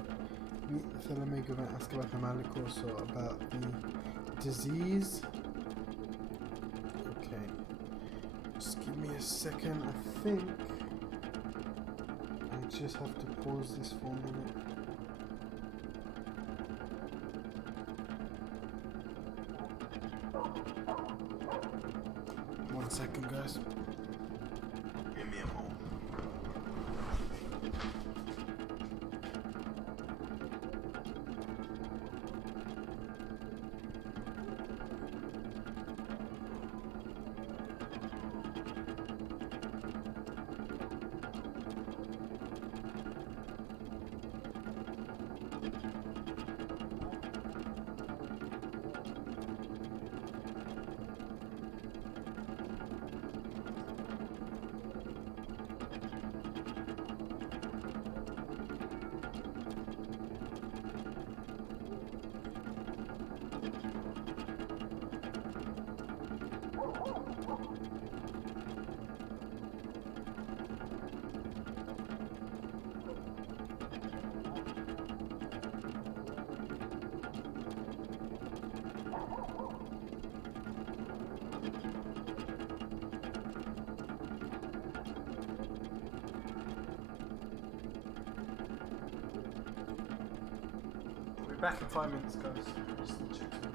Meet the fellow Mega and ask about the Malicorso, about the disease. Okay. Just give me a second, I think. I just have to pause this for a minute. One second, guys. Give me a moment. We'll be back in 5 minutes, guys. Just check something.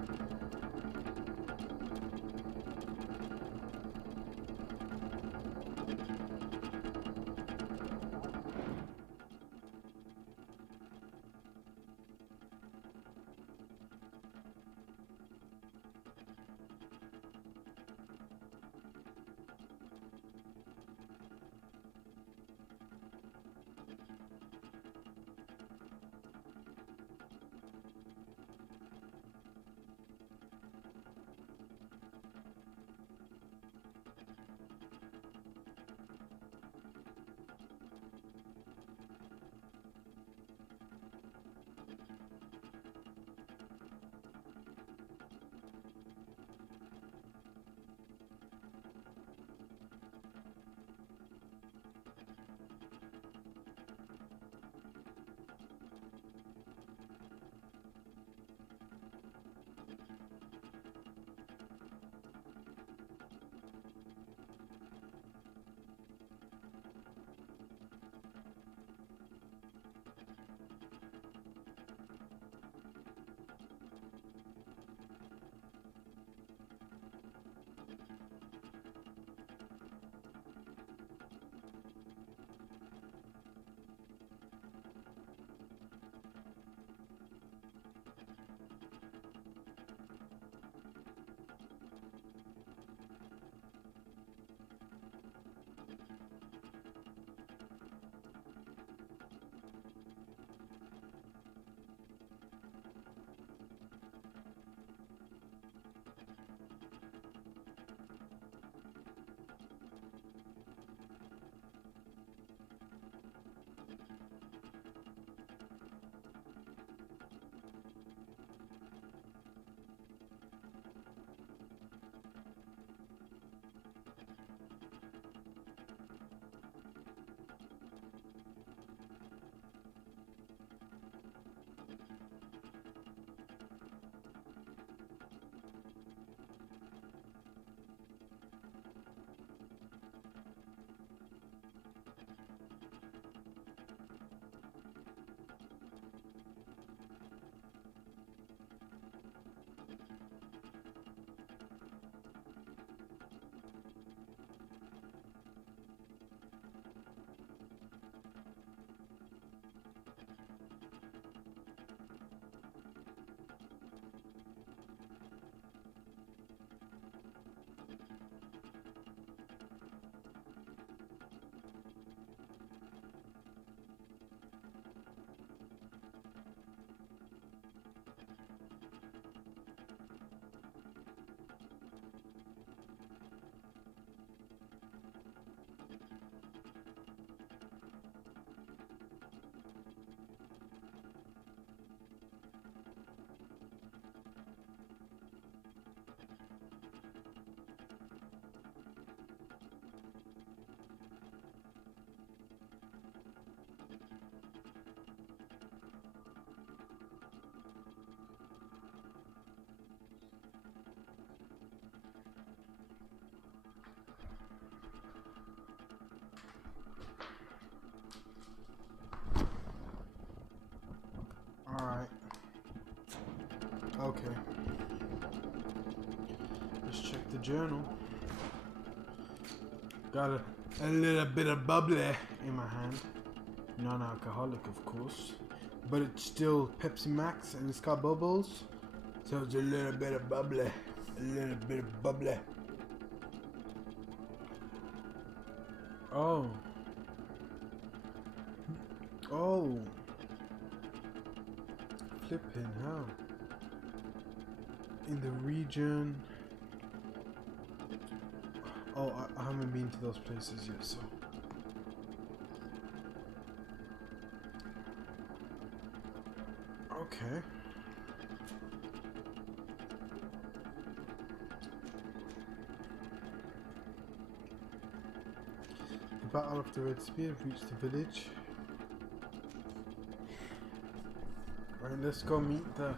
journal. Got a little bit of bubbly in my hand. Non-alcoholic, of course, but it's still Pepsi Max and it's got bubbles, so it's a little bit of bubbly. A little bit of bubbly. Oh. Oh. Flipping hell. In the region. Oh, I haven't been to those places yet, so. Okay. The Battle of the Red Spear reached the village. Right, let's go meet the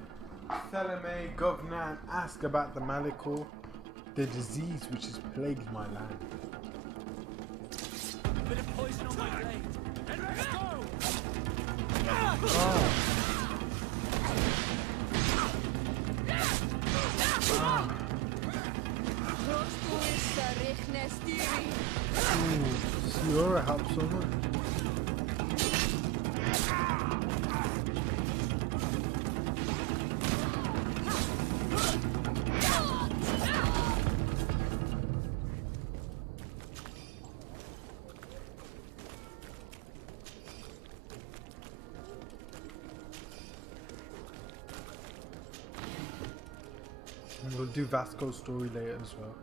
Theleme governor and ask about the Malicor, the disease which has plagued my land. Bit of poison on my blade. And let's go! Oh. Siora helps so much. And we'll do Vasco's story later as well.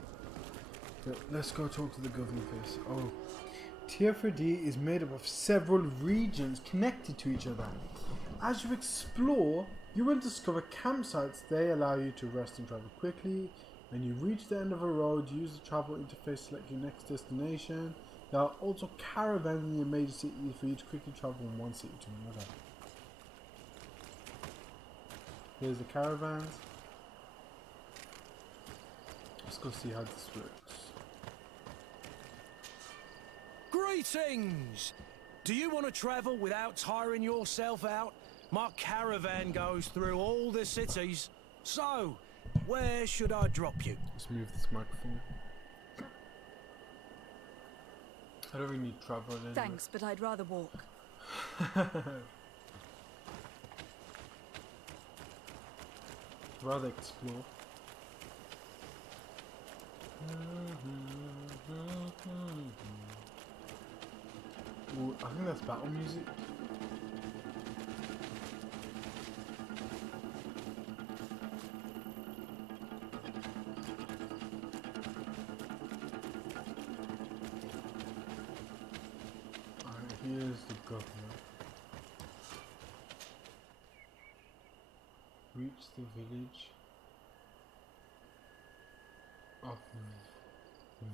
But let's go talk to the governor first. Oh. Teer Fradee is made up of several regions connected to each other. As you explore, you will discover campsites. They allow you to rest and travel quickly. When you reach the end of a road, use the travel interface to select your next destination. There are also caravans in your major cities for you to quickly travel from one city to another. Here's the caravans. Let's go see how this works. Greetings! Do you want to travel without tiring yourself out? My caravan goes through all the cities. So, where should I drop you? Let's move this microphone. I don't really need travel anymore. Thanks, but I'd rather walk. Rather explore. Ooh, I think that's battle music. Alright, here's the governor. Reach the village of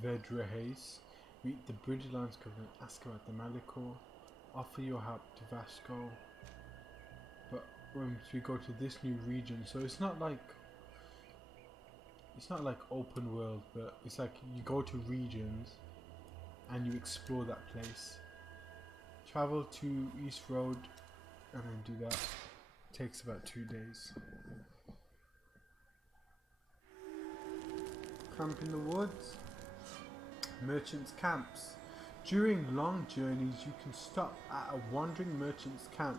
Vedrahace. Meet the Bridge Alliance governor, ask about the Malicor, offer your help to Vasco. But once we go to this new region, so it's not like open world, but it's like you go to regions and you explore that place. Travel to East Road and then do that. Takes about 2 days. Camp in the woods. Merchants' camps. During long journeys, you can stop at a wandering merchant's camp.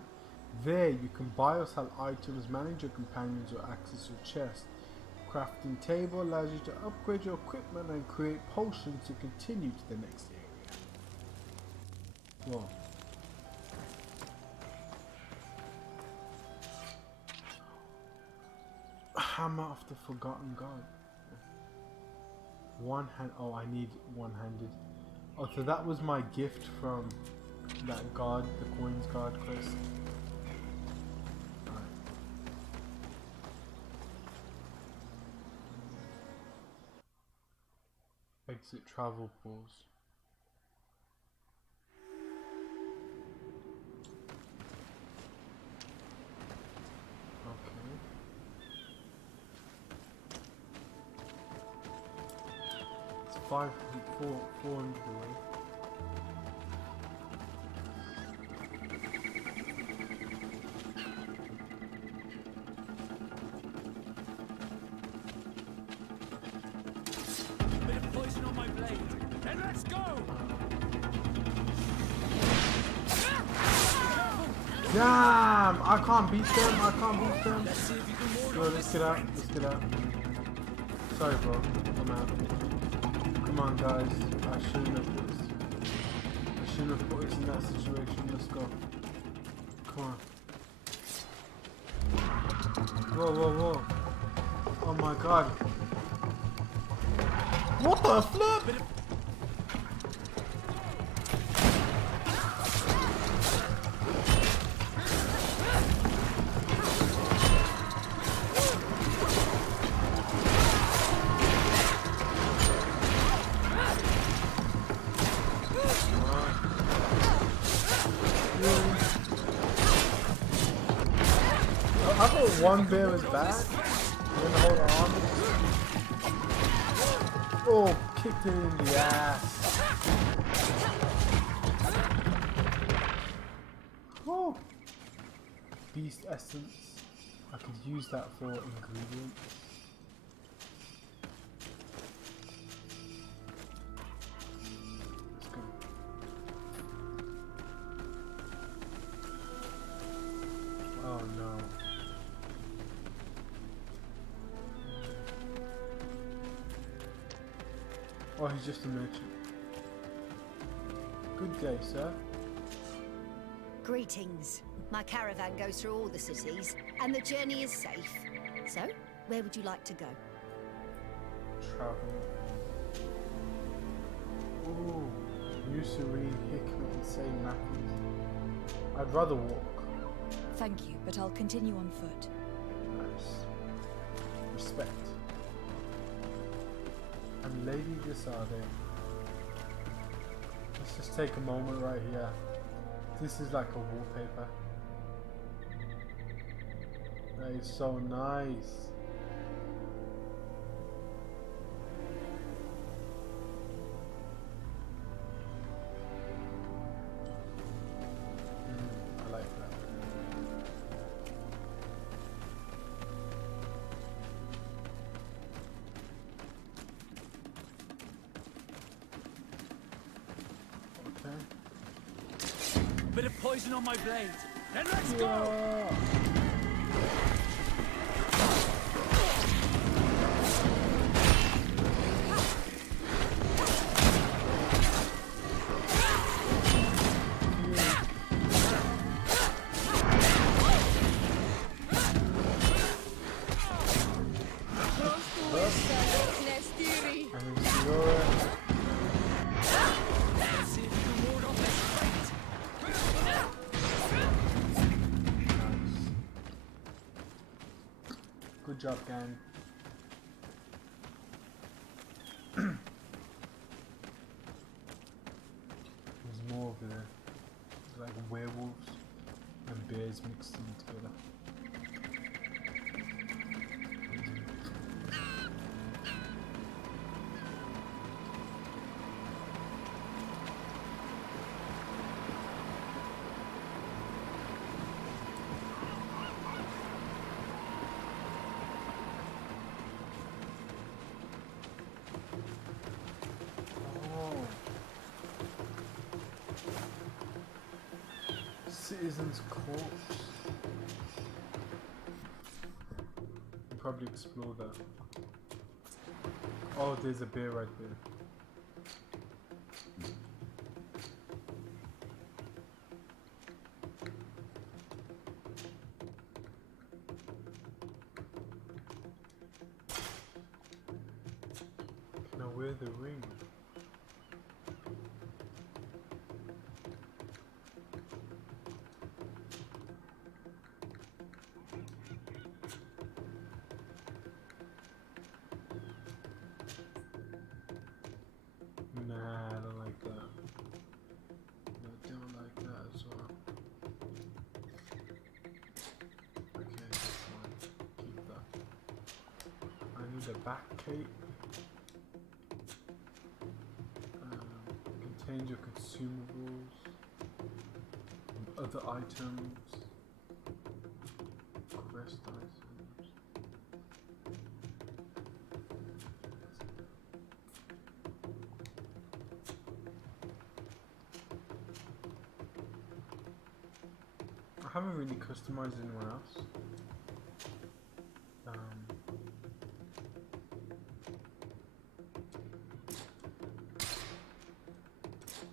There, you can buy or sell items, manage your companions, or access your chest. Crafting table allows you to upgrade your equipment and create potions to continue to the next area. Whoa. Hammer of the Forgotten God. One hand. Oh, I need one-handed. Oh, so that was my gift from that god, the coins god quest. Alright. Exit travel pools. Okay. It's 400 away. Damn! I can't beat them. I can't beat them. Yo, let's get out. Let's get out. Sorry, bro. I'm out. Come on, guys. I shouldn't have put this. I shouldn't have put us in that situation. Let's go. Come on. Whoa, whoa, whoa. Oh my god. What the flip? I thought one bear was bad. And then the whole army. Oh, kicked it in the ass. Oh. Beast essence. I could use that for ingredients. Let's go. Oh no. Oh, he's just a merchant. Good day, sir. Greetings. My caravan goes through all the cities, and the journey is safe. So, where would you like to go? Travel. Ooh, Usury, HITMAN, say Matthews. I'd rather walk. Thank you, but I'll continue on foot. Nice. Respect. And Lady Desade. Let's just take a moment right here. This is like a wallpaper. That is so nice. I like that. Bit of poison on my blade. Then let's go! Good job, gang. There's more over there. It's like werewolves and bears mixed in together. Citizen's corpse. You probably explore that. Oh, there's a bear right there. Can I wear the ring? Nah, I don't like that. I don't like that as well. Okay, that's fine. Keep that. I need a back cape. Contains your consumables and other items. Quest items. I haven't really customized anyone else.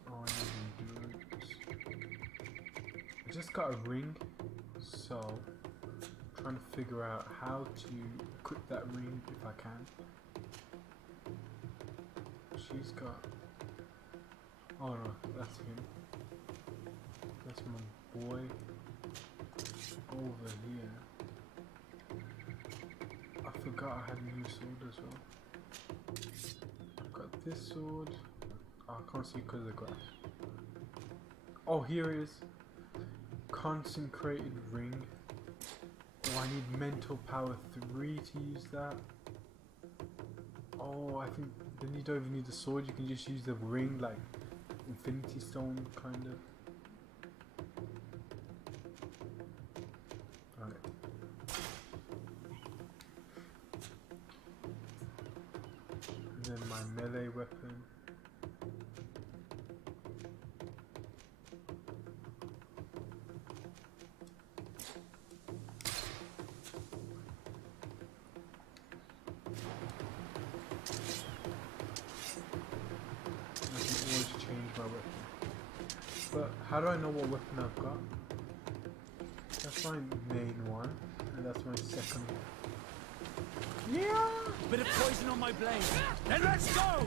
Oh, I need endurance. I just got a ring, so I'm trying to figure out how to equip that ring if I can. She's got. Oh no, that's him. That's my boy over here. I forgot I had a new sword as well. I've got this sword. Oh, I can't see because of the grass. Oh, here it is. Consecrated ring. Oh, I need mental power 3 to use that. Oh, I think then you don't even need the sword. You can just use the ring, like Infinity Stone, kind of. Alright. And then my melee weapon. But how do I know what weapon I've got? That's my main one, and that's my second one. Yeah! Bit of poison on my blade. Then let's go!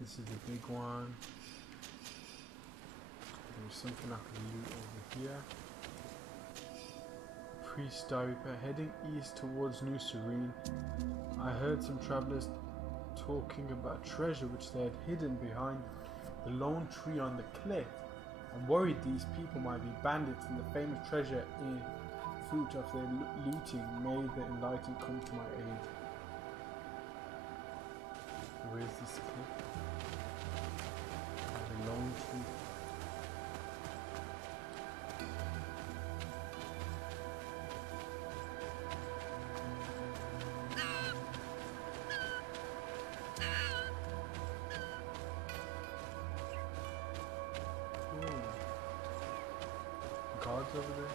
This is the big one. There's something I can loot over here. Priest Diary. Heading east towards New Serene, I heard some travelers talking about treasure which they had hidden behind the lone tree on the cliff. I'm worried these people might be bandits and the famous treasure in fruit of their looting. May the enlightened come to my aid. Where is this cliff? The lone tree. Guards over there?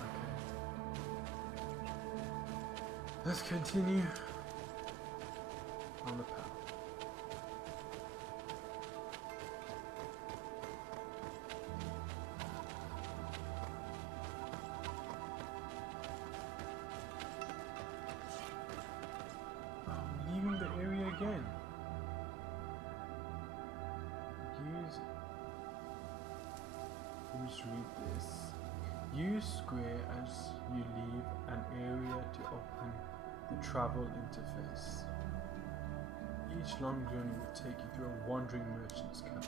Okay. Let's continue on the path. I'm leaving the area again. Let's read this. Use square as you leave an area to open the travel interface. Each long journey will take you through a wandering merchant's camp.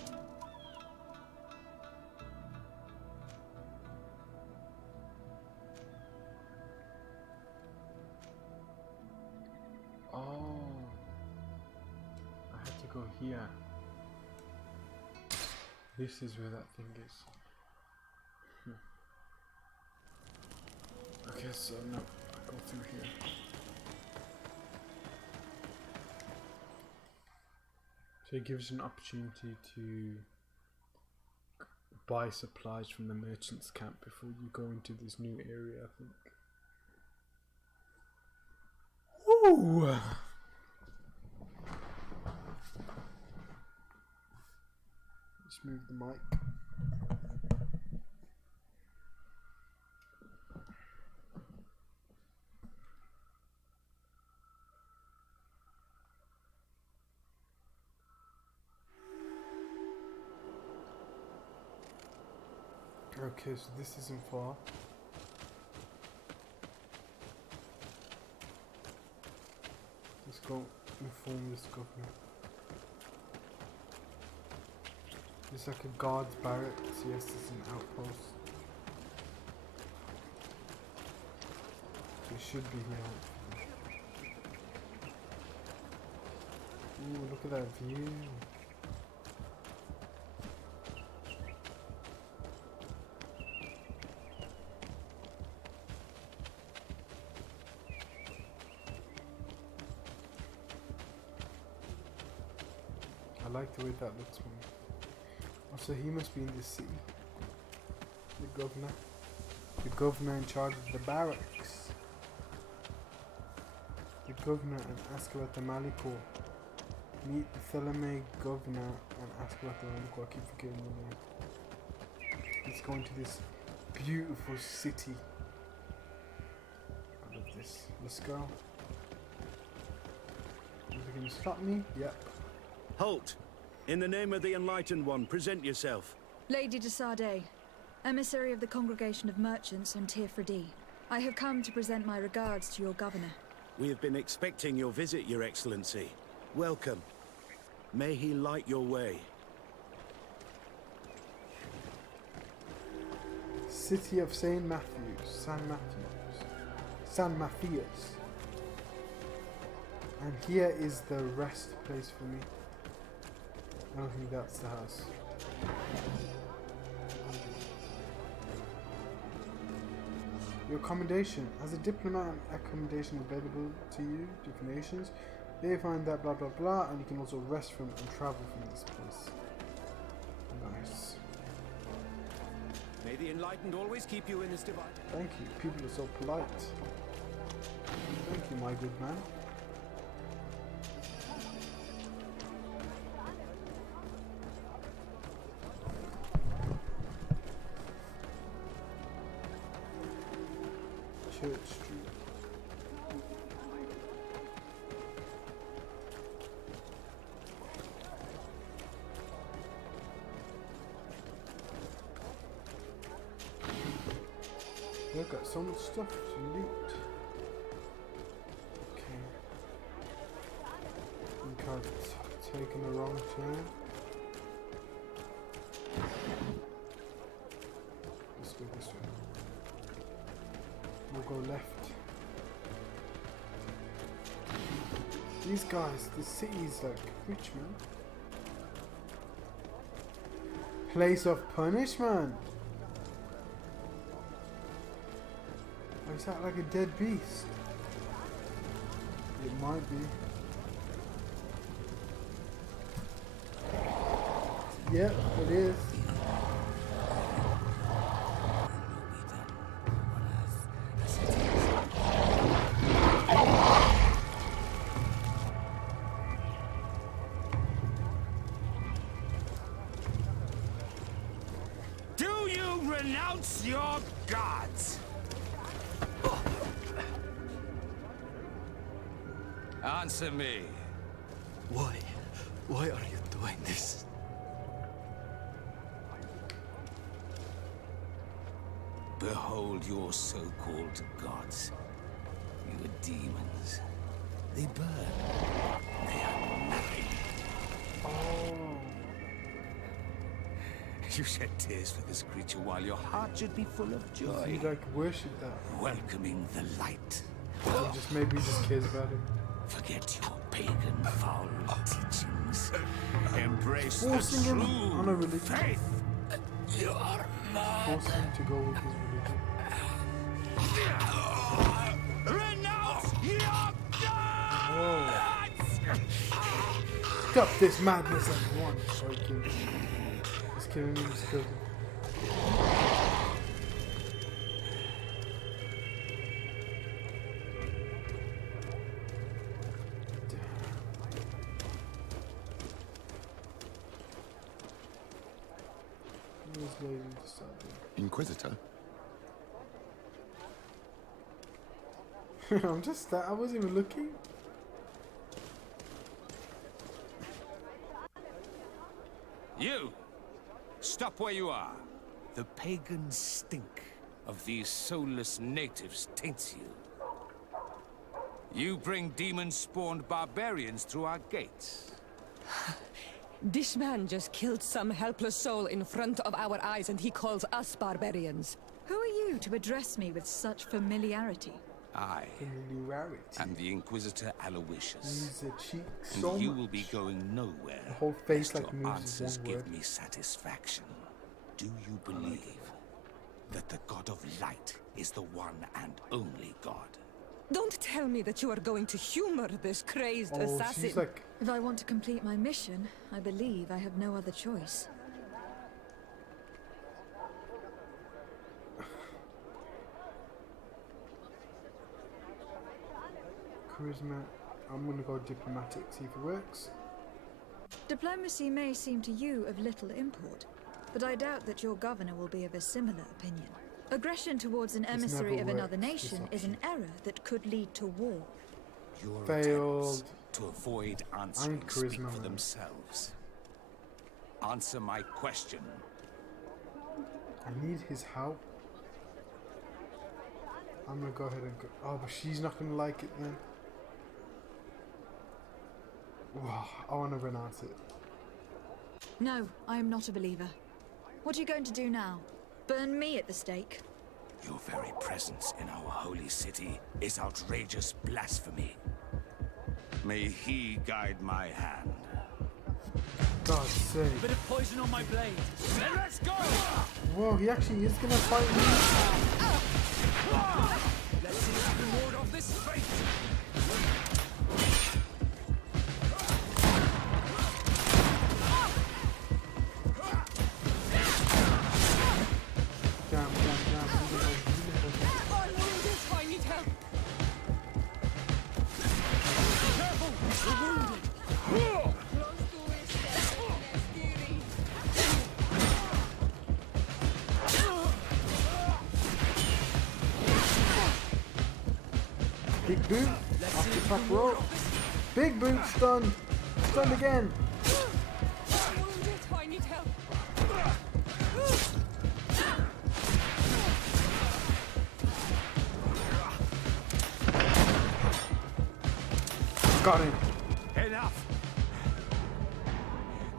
Oh, I had to go here. This is where that thing is. Okay, so no, I go through here. So it gives you an opportunity to buy supplies from the merchant's camp before you go into this new area, I think. Woo! Let's move the mic. Okay, so this isn't far. Let's go inform this governor. It's like a guard's barracks. Yes, it's an outpost. So it should be here. Ooh, look at that view. I like the way that looks for me. Also, he must be in this city. The governor. The governor in charge of the barracks. The governor and ask about the Malikor. Meet the Theleme governor and ask about the Malikor. I keep forgetting the name. Let's go into this beautiful city. I love this. Let's go. Are they going to stop me? Yep. Halt! In the name of the Enlightened One, present yourself. Lady de Sardet, emissary of the Congregation of Merchants on Teer Fradee. I have come to present my regards to your governor. We have been expecting your visit, Your Excellency. Welcome. May he light your way. City of St. Matthews. San Matthias. And here is the rest place for me. I don't think that's the house. Your accommodation. As a diplomat, and accommodation available to you, different nations. They find that blah blah blah, and you can also rest from and travel from this place. Nice. May the Enlightened always keep you in this divide. Thank you. People are so polite. Thank you, my good man. Church Street. They've got so much stuff to loot. Okay. I think I've taken the wrong turn. Let's go this way. We'll go left. These guys, the city's like Richmond. Place of punishment. Or is that like a dead beast? It might be. Yep, it is. Do you renounce your gods? Answer me. Why? Why are you doing this? Behold your so-called gods. You are demons. They burn. They are nothing. Oh. You shed tears for this creature while your heart should be full of joy. Does he like worship that? Welcoming the light. Or just maybe he just cares about it. Forget your pagan foul teachings. Embrace Forcing the him true on a religion. faith. You are mad. Forcing him to go with his religion. Renounce your gods! Stop this madness at once. Sorry, kid. He's killing him, he's killed him. Inquisitor? I'm just I wasn't even looking. You! Stop where you are. The pagan stink of these soulless natives taints you. You bring demon-spawned barbarians through our gates. This man just killed some helpless soul in front of our eyes, and he calls us barbarians. Who are you to address me with such familiarity? I am the Inquisitor Aloysius. So and you will be going nowhere. The whole face until like your moves answers one give word. me satisfaction. Do you believe that the God of Light is the one and only God? Don't tell me that you are going to humor this crazed assassin. She's like... If I want to complete my mission, I believe I have no other choice. Charisma. I'm gonna go diplomatic, see if it works. Diplomacy may seem to you of little import, but I doubt that your governor will be of a similar opinion. Aggression towards an emissary of another nation is an error that could lead to war. Your Failed. attempts to avoid answering speak for themselves. Answer my question. I need his help. I'm gonna go ahead and go. Oh, but she's not gonna like it then. Wow, I wanna renounce it. No, I am not a believer. What are you going to do now? Burn me at the stake? Your very presence in our holy city is outrageous blasphemy. May he guide my hand. God's sake. Bit of poison on my blade. Then let's go! Whoa, he actually is gonna fight me. Let's see if we can ward off this fate. I need help. Careful! We're wounded. Big boot. Off the top rope. Big boot stunned. Stunned again. I need help. Got him. Enough!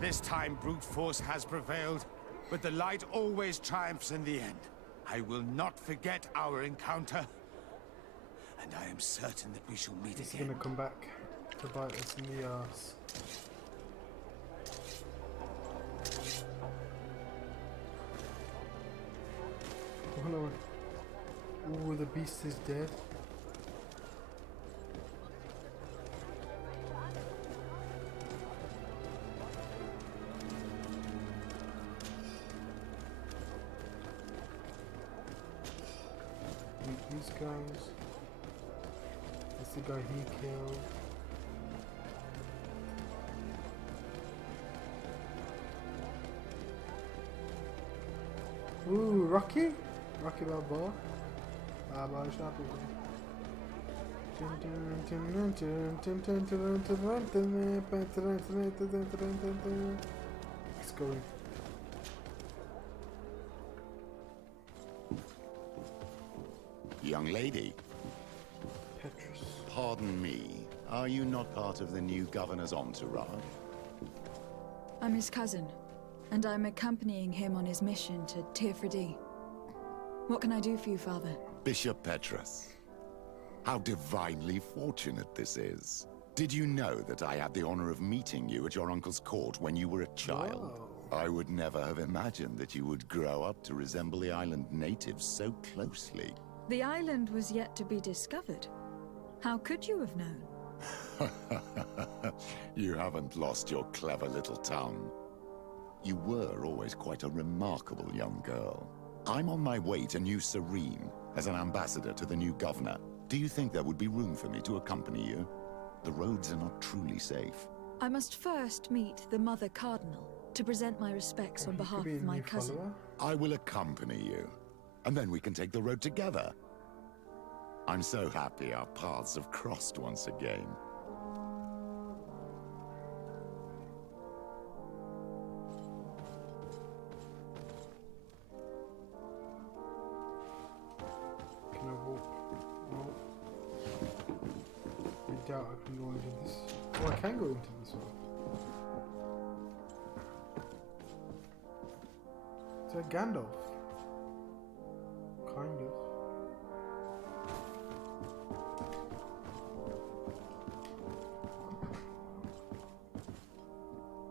This time brute force has prevailed, but the light always triumphs in the end. I will not forget our encounter, and I am certain that we shall meet He's again. gonna come back to bite us in the ass. Oh no. Ooh, the beast is dead. Meet these guys. That's the guy he killed. Ooh, Rocky? Rocky Balboa? Balboa shopping. Let's go in. Young lady. Petrus. Pardon me. Are you not part of the new governor's entourage? I'm his cousin, and I'm accompanying him on his mission to Teer Fradee. What can I do for you, Father? Bishop Petrus. How divinely fortunate this is. Did you know that I had the honor of meeting you at your uncle's court when you were a child? Whoa. I would never have imagined that you would grow up to resemble the island natives so closely. The island was yet to be discovered. How could you have known? You haven't lost your clever little tongue. You were always quite a remarkable young girl. I'm on my way to New Serene as an ambassador to the new governor. Do you think there would be room for me to accompany you? The roads are not truly safe. I must first meet the Mother Cardinal to present my respects on behalf of my cousin. I will accompany you, and then we can take the road together. I'm so happy our paths have crossed once again. doubt I can go into this. Oh, I can go into this one. It's like Gandalf. Kind of.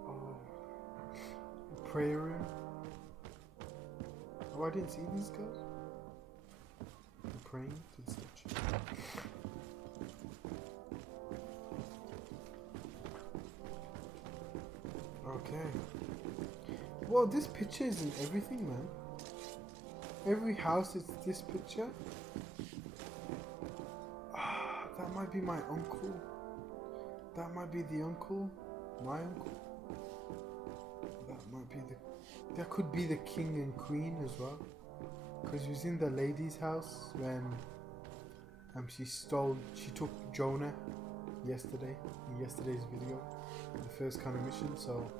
Oh. A prayer room. Oh, I didn't see these guys. They're praying to the statue. Okay. Well, this picture is in everything, man. Every house is this picture. Ah, that might be my uncle. That might be the uncle. My uncle. That might be the... That could be the king and queen as well. Because he was in the lady's house when she took Jonah yesterday, in yesterday's video. The first kind of mission, so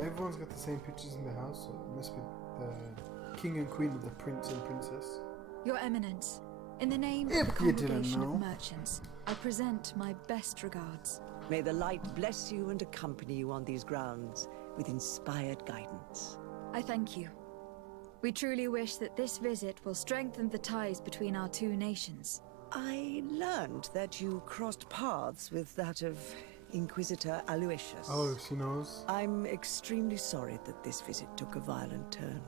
everyone's got the same pictures in the house, so it must be the king and queen of the prince and princess. Your Eminence, in the name of the Congregation of Merchants, I present my best regards. May the light bless you and accompany you on these grounds with inspired guidance. I thank you. We truly wish that this visit will strengthen the ties between our two nations. I learned that you crossed paths with that of Inquisitor Aloysius. Oh, she knows. I'm extremely sorry that this visit took a violent turn.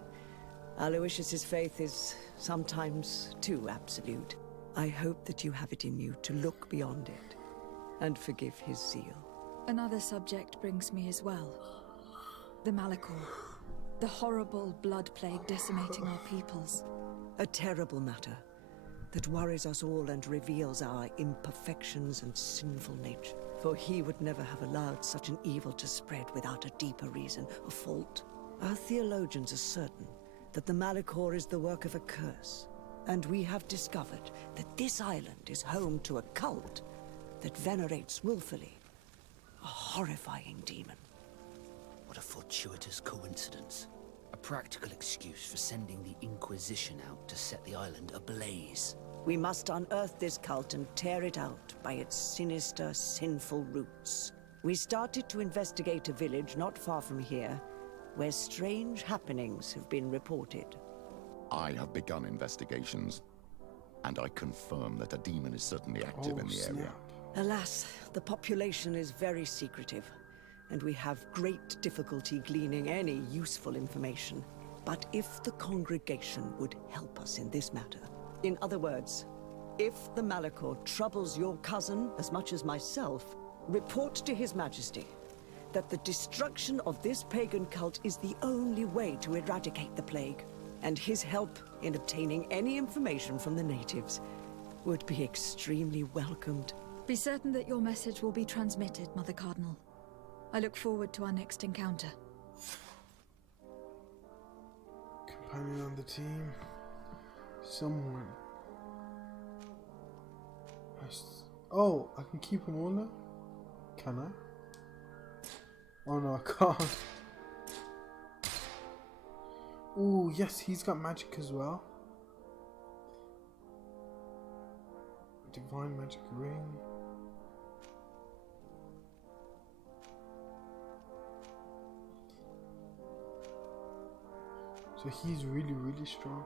Aloysius's faith is sometimes too absolute. I hope that you have it in you to look beyond it and forgive his zeal. Another subject brings me as well. The Malachor. The horrible blood plague decimating our peoples. A terrible matter that worries us all and reveals our imperfections and sinful nature. For he would never have allowed such an evil to spread without a deeper reason, a fault. Our theologians are certain that the Malachor is the work of a curse, and we have discovered that this island is home to a cult that venerates willfully a horrifying demon. What a fortuitous coincidence. A practical excuse for sending the Inquisition out to set the island ablaze. We must unearth this cult and tear it out by its sinister, sinful roots. We started to investigate a village not far from here, where strange happenings have been reported. I have begun investigations, and I confirm that a demon is certainly active in the area. Alas, the population is very secretive, and we have great difficulty gleaning any useful information. But if the congregation would help us in this matter, in other words, if the Malachor troubles your cousin as much as myself, report to His Majesty that the destruction of this pagan cult is the only way to eradicate the plague, and his help in obtaining any information from the natives would be extremely welcomed. Be certain that your message will be transmitted, Mother Cardinal. I look forward to our next encounter. Companion on the team. Someone. Oh, I can keep them all now? Can I? Oh no, I can't. Oh yes, he's got magic as well. Divine magic ring. So he's really, really strong.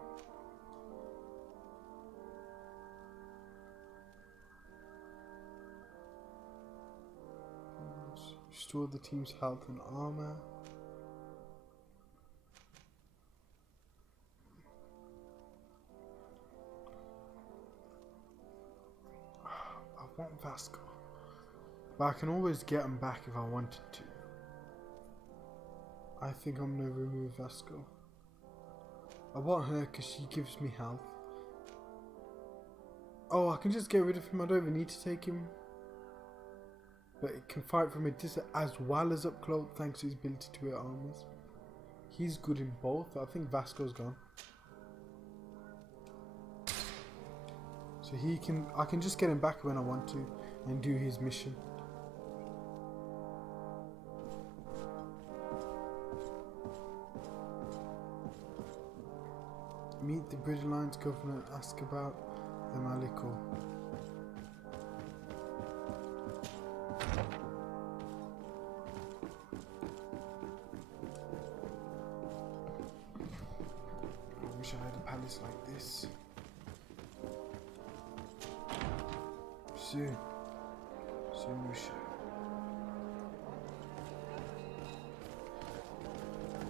Restore the team's health and armor. I want Vasco, but I can always get him back if I wanted to. I think I'm gonna remove Vasco. I want her because she gives me health. Oh, I can just get rid of him. I don't even need to take him. But it can fight from a distance as well as up close thanks to his ability to wear armors. He's good in both. I think Vasco's gone. So I can just get him back when I want to and do his mission. Meet the British Alliance governor and ask about the Malachor. looks like this. Soon. Soon we shall.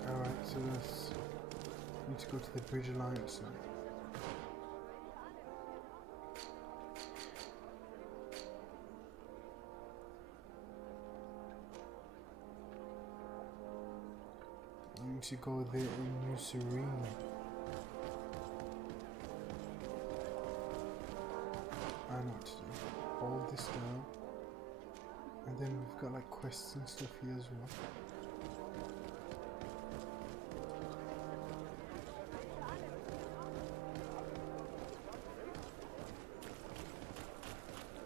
Alright, so let's need to go to the Bridge Alliance now. I need to go there in New Serene. I know what to do. Hold this down. And then we've got like quests and stuff here as well.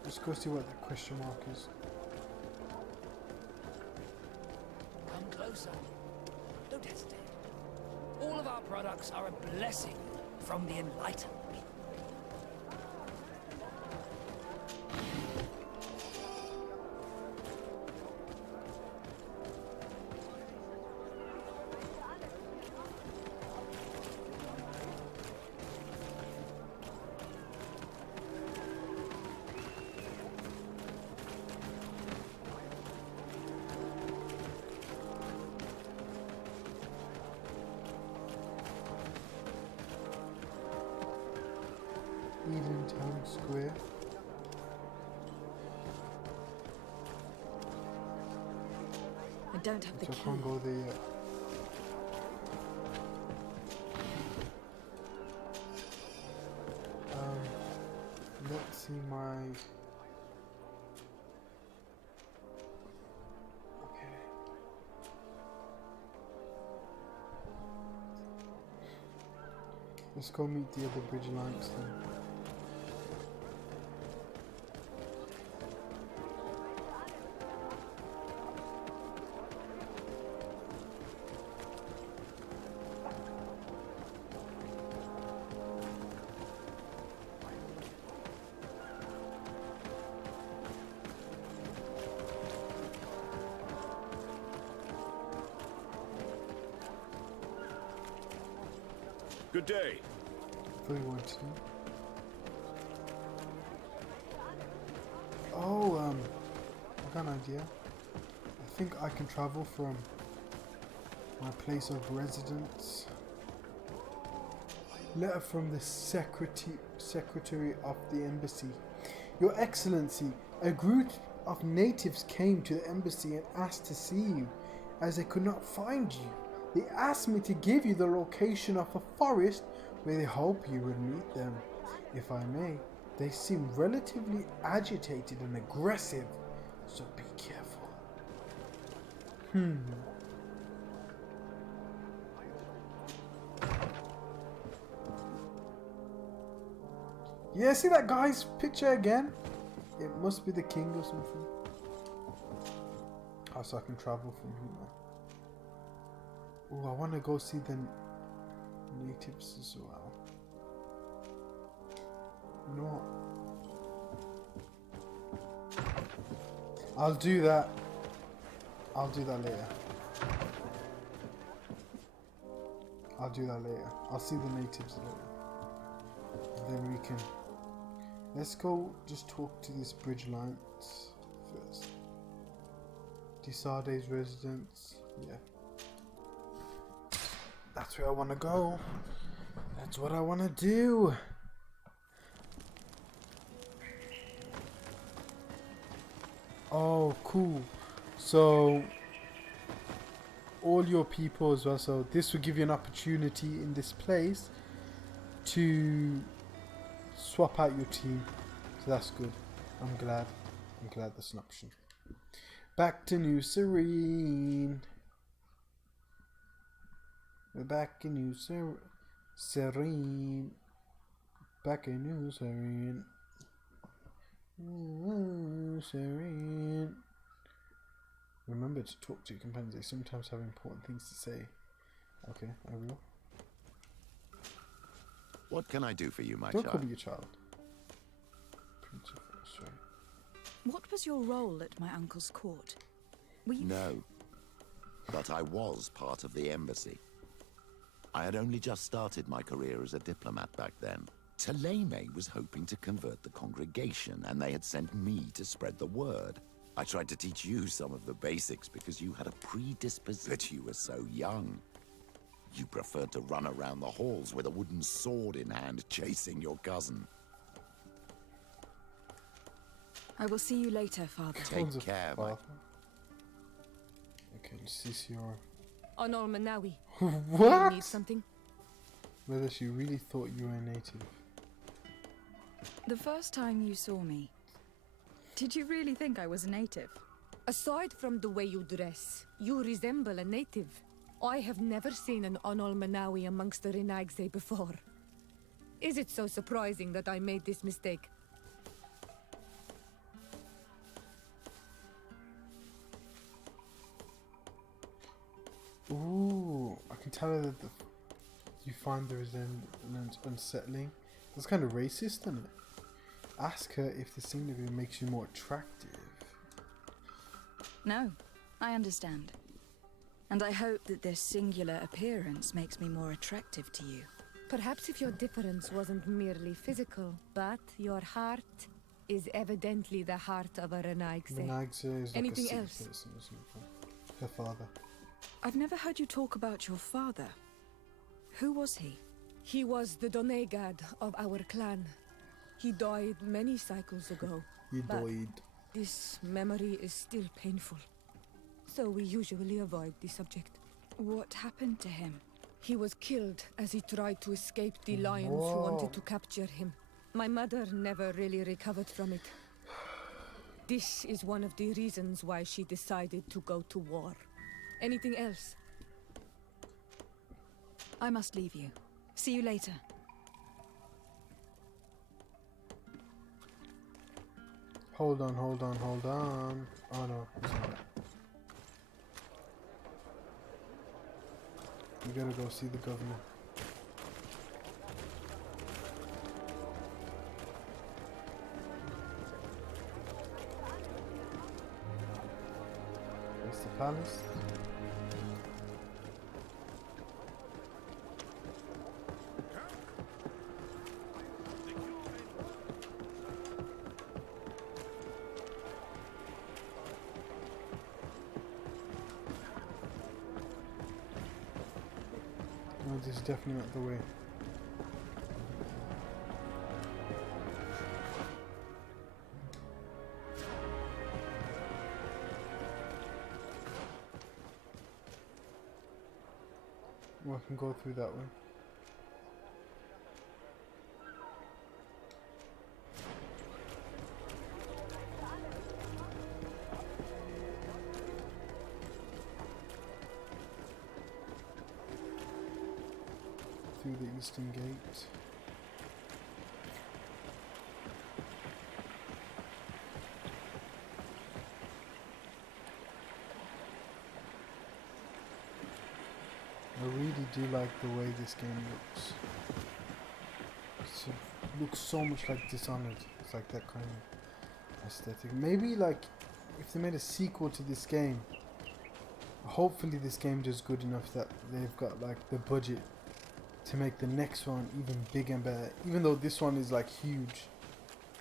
Let's go see what that question mark is. Come closer. Don't hesitate. All of our products are a blessing from the enlightened. Eden Town Square. I don't have the So key. I can't go there yet. Let's see my... Okay. Let's go meet the other Bridge Alliance then. Good day. Fully want to. Oh, I got an idea. I think I can travel from my place of residence. Letter from the Secretary of the Embassy. Your Excellency, a group of natives came to the embassy and asked to see you, as they could not find you. They asked me to give you the location of a forest where they hope you would meet them. If I may, they seem relatively agitated and aggressive, so be careful. Yeah, see that guy's picture again? It must be the king or something. Oh, so I can travel from here. Oh, I want to go see the natives as well. You know what? I'll do that. I'll do that later. I'll do that later. I'll see the natives later. And then we can... Let's go just talk to this Bridge Alliance first. Desade's residence. Yeah. That's where I want to go. That's what I want to do. Oh, cool. So, all your people as well. So, this will give you an opportunity in this place to swap out your team. So, that's good. I'm glad. I'm glad that's an option. Back to New Serene. We're back in New Serene. Back in New Serene. New Serene. Remember to talk to your companions. They sometimes have important things to say. Okay, I will. What can I do for you, my Don't child? call me your child. Sorry. What was your role at my uncle's court? Were you... No. But I was part of the embassy. I had only just started my career as a diplomat back then. Taleme was hoping to convert the congregation, and they had sent me to spread the word. I tried to teach you some of the basics because you had a predisposition. But you were so young. You preferred to run around the halls with a wooden sword in hand, chasing your cousin. I will see you later, Father. Take care, my... Okay, let's see your... Honor Manawi. What? You need something? Whether she really thought you were a native. The first time you saw me, did you really think I was a native? Aside from the way you dress, you resemble a native. I have never seen an Onol Manawi amongst the Renagse before. Is it so surprising that I made this mistake? Ooh, I can tell her that you find the resemblance unsettling. That's kind of racist, isn't it? Ask her if the scenery makes you more attractive. No, I understand. And I hope that this singular appearance makes me more attractive to you. Perhaps if your difference wasn't merely physical, but your heart is evidently the heart of a Renagse. Renagse is like anything a else? person or something. Her father. I've never heard you talk about your father. Who was he? He was the Donegad of our clan. He died many cycles ago. He died. This memory is still painful. So we usually avoid the subject. What happened to him? He was killed as he tried to escape the lions who wanted to capture him. My mother never really recovered from it. This is one of the reasons why she decided to go to war. Anything else? I must leave you. See you later. Hold on, hold on, hold on. Oh no, it's not. We gotta go see the governor. Where's the palace? No, this is definitely not the way. Well, I can go through that way. Through the eastern gate. I really do like the way this game looks. It looks so much like Dishonored. It's like that kind of aesthetic. Maybe like if they made a sequel to this game, hopefully this game does good enough that they've got like the budget to make the next one even bigger and better, even though this one is like huge,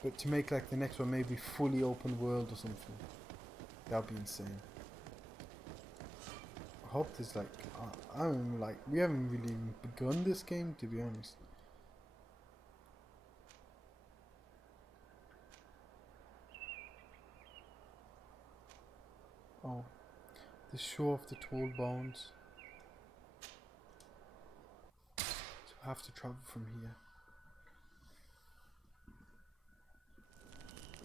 but to make like the next one maybe fully open world or something, that would be insane. I hope there's like, I'm like, we haven't really begun this game, to be honest. Oh, the shore of the tall bones. Have to travel from here.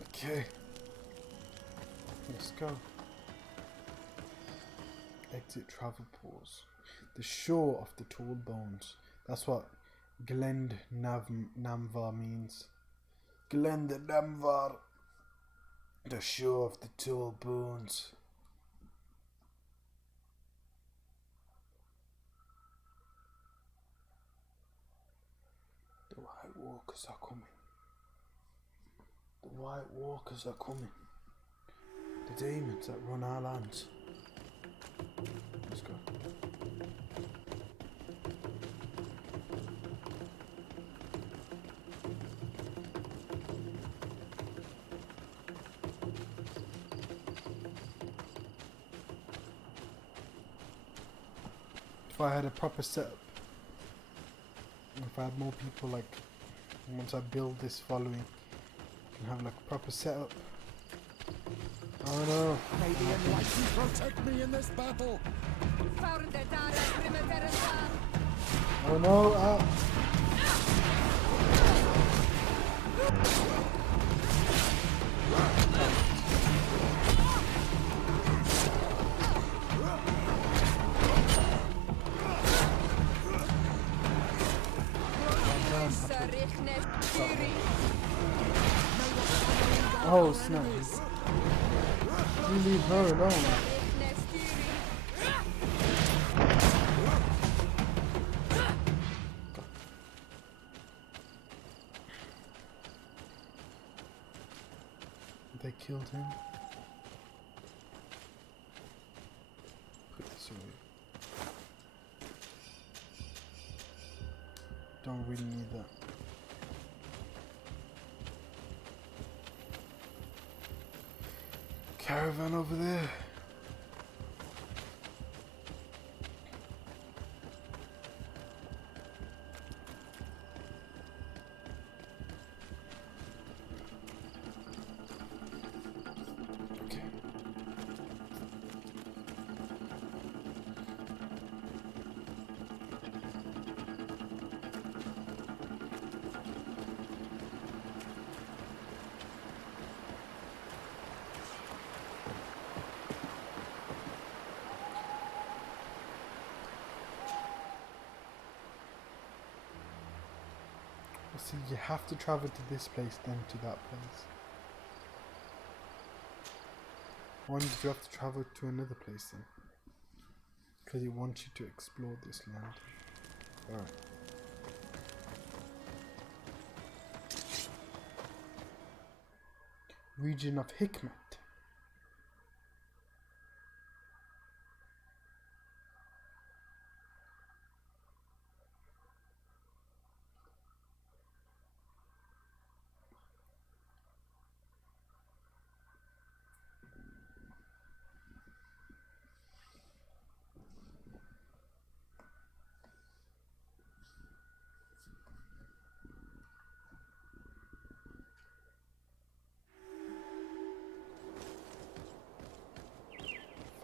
Okay, let's go. Exit travel pause. The shore of the tall bones. That's what Glend Namvar means. Glend Namvar. The shore of the tall bones. The White Walkers are coming. The White Walkers are coming. The demons that run our lands. Let's go. if I had a proper setup, if I had more people, like once I build this following, I can have like a proper setup. Oh no! May the Enlightened protect me in this battle. Oh no! Oh snap! You leave her alone. They killed him. Put this away. Don't really need that. Caravan over there. Okay. See, you have to travel to this place, then to that place. Why did you have to travel to another place then? Because he wants you to explore this land. Alright. Region of HITMAN.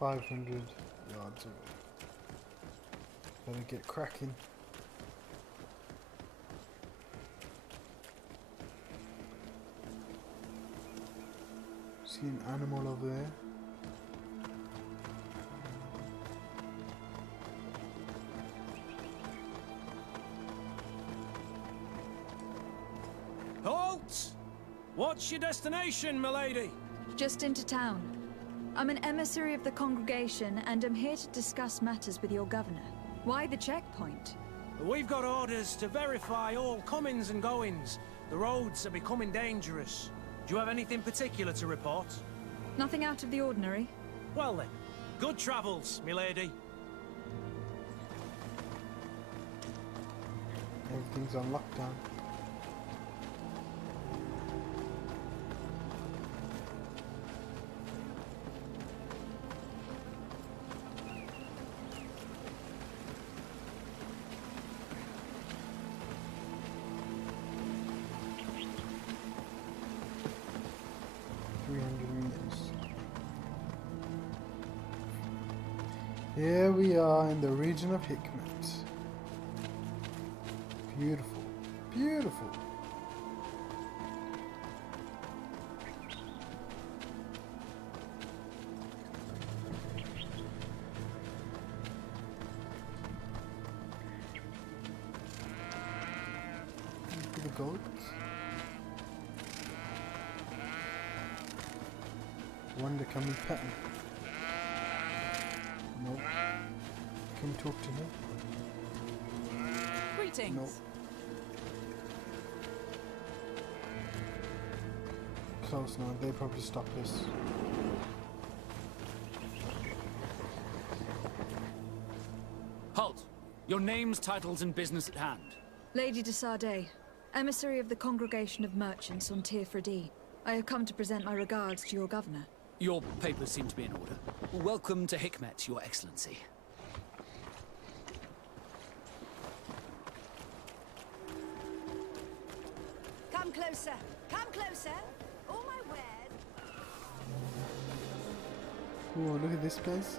500 yards away. Better get cracking. See an animal over there. Halt! What's your destination, milady? Just into town. I'm an emissary of the congregation and am here to discuss matters with your governor. Why the checkpoint? We've got orders to verify all comings and goings. The roads are becoming dangerous. Do you have anything particular to report? Nothing out of the ordinary. Well then, good travels, milady. Everything's on lockdown. Here we are in the region of HITMAN. Beautiful, beautiful. Look at the goats. Wonder, can we pet him? No. Can we talk to him? Greetings. No. Close now, they probably stop us. Halt! Your names, titles, and business at hand. Lady de Sardet, emissary of the Congregation of Merchants on Teer Fradee. I have come to present my regards to your governor. Your papers seem to be in order. Welcome to HITMAN, Your Excellency. Come closer. Come closer. All my wares. Oh, look at this place.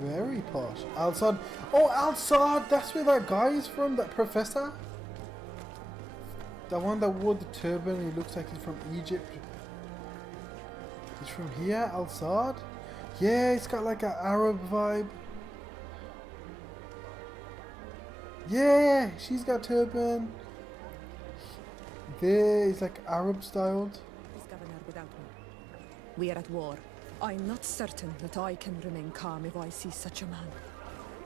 Very posh. Al-Sad. Oh, Al-Sad! That's where that guy is from, that professor. The one that wore the turban, he looks like he's from Egypt. He's from here, Al-Sad? Yeah, he's got like an Arab vibe. Yeah, she's got turban. There, he's like Arab styled. Is Governor without me? We are at war. I'm not certain that I can remain calm if I see such a man.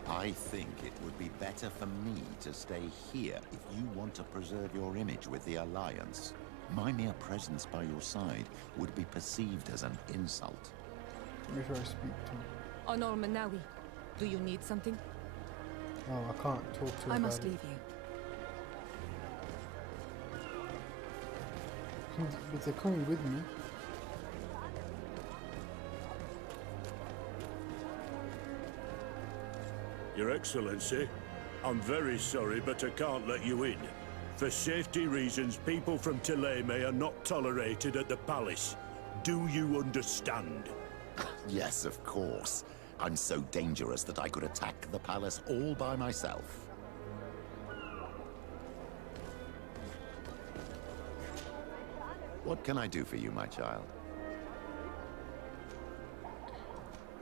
I think it would be better for me to stay here if you want to preserve your image with the Alliance. My mere presence by your side would be perceived as an insult. Make sure I speak to him. Honor Manawi, do you need something? Oh, I can't talk to him. I must leave you. But they're coming with me. Your Excellency, I'm very sorry, but I can't let you in. For safety reasons, people from Thélème are not tolerated at the palace. Do you understand? Yes, of course. I'm so dangerous that I could attack the palace all by myself. What can I do for you, my child?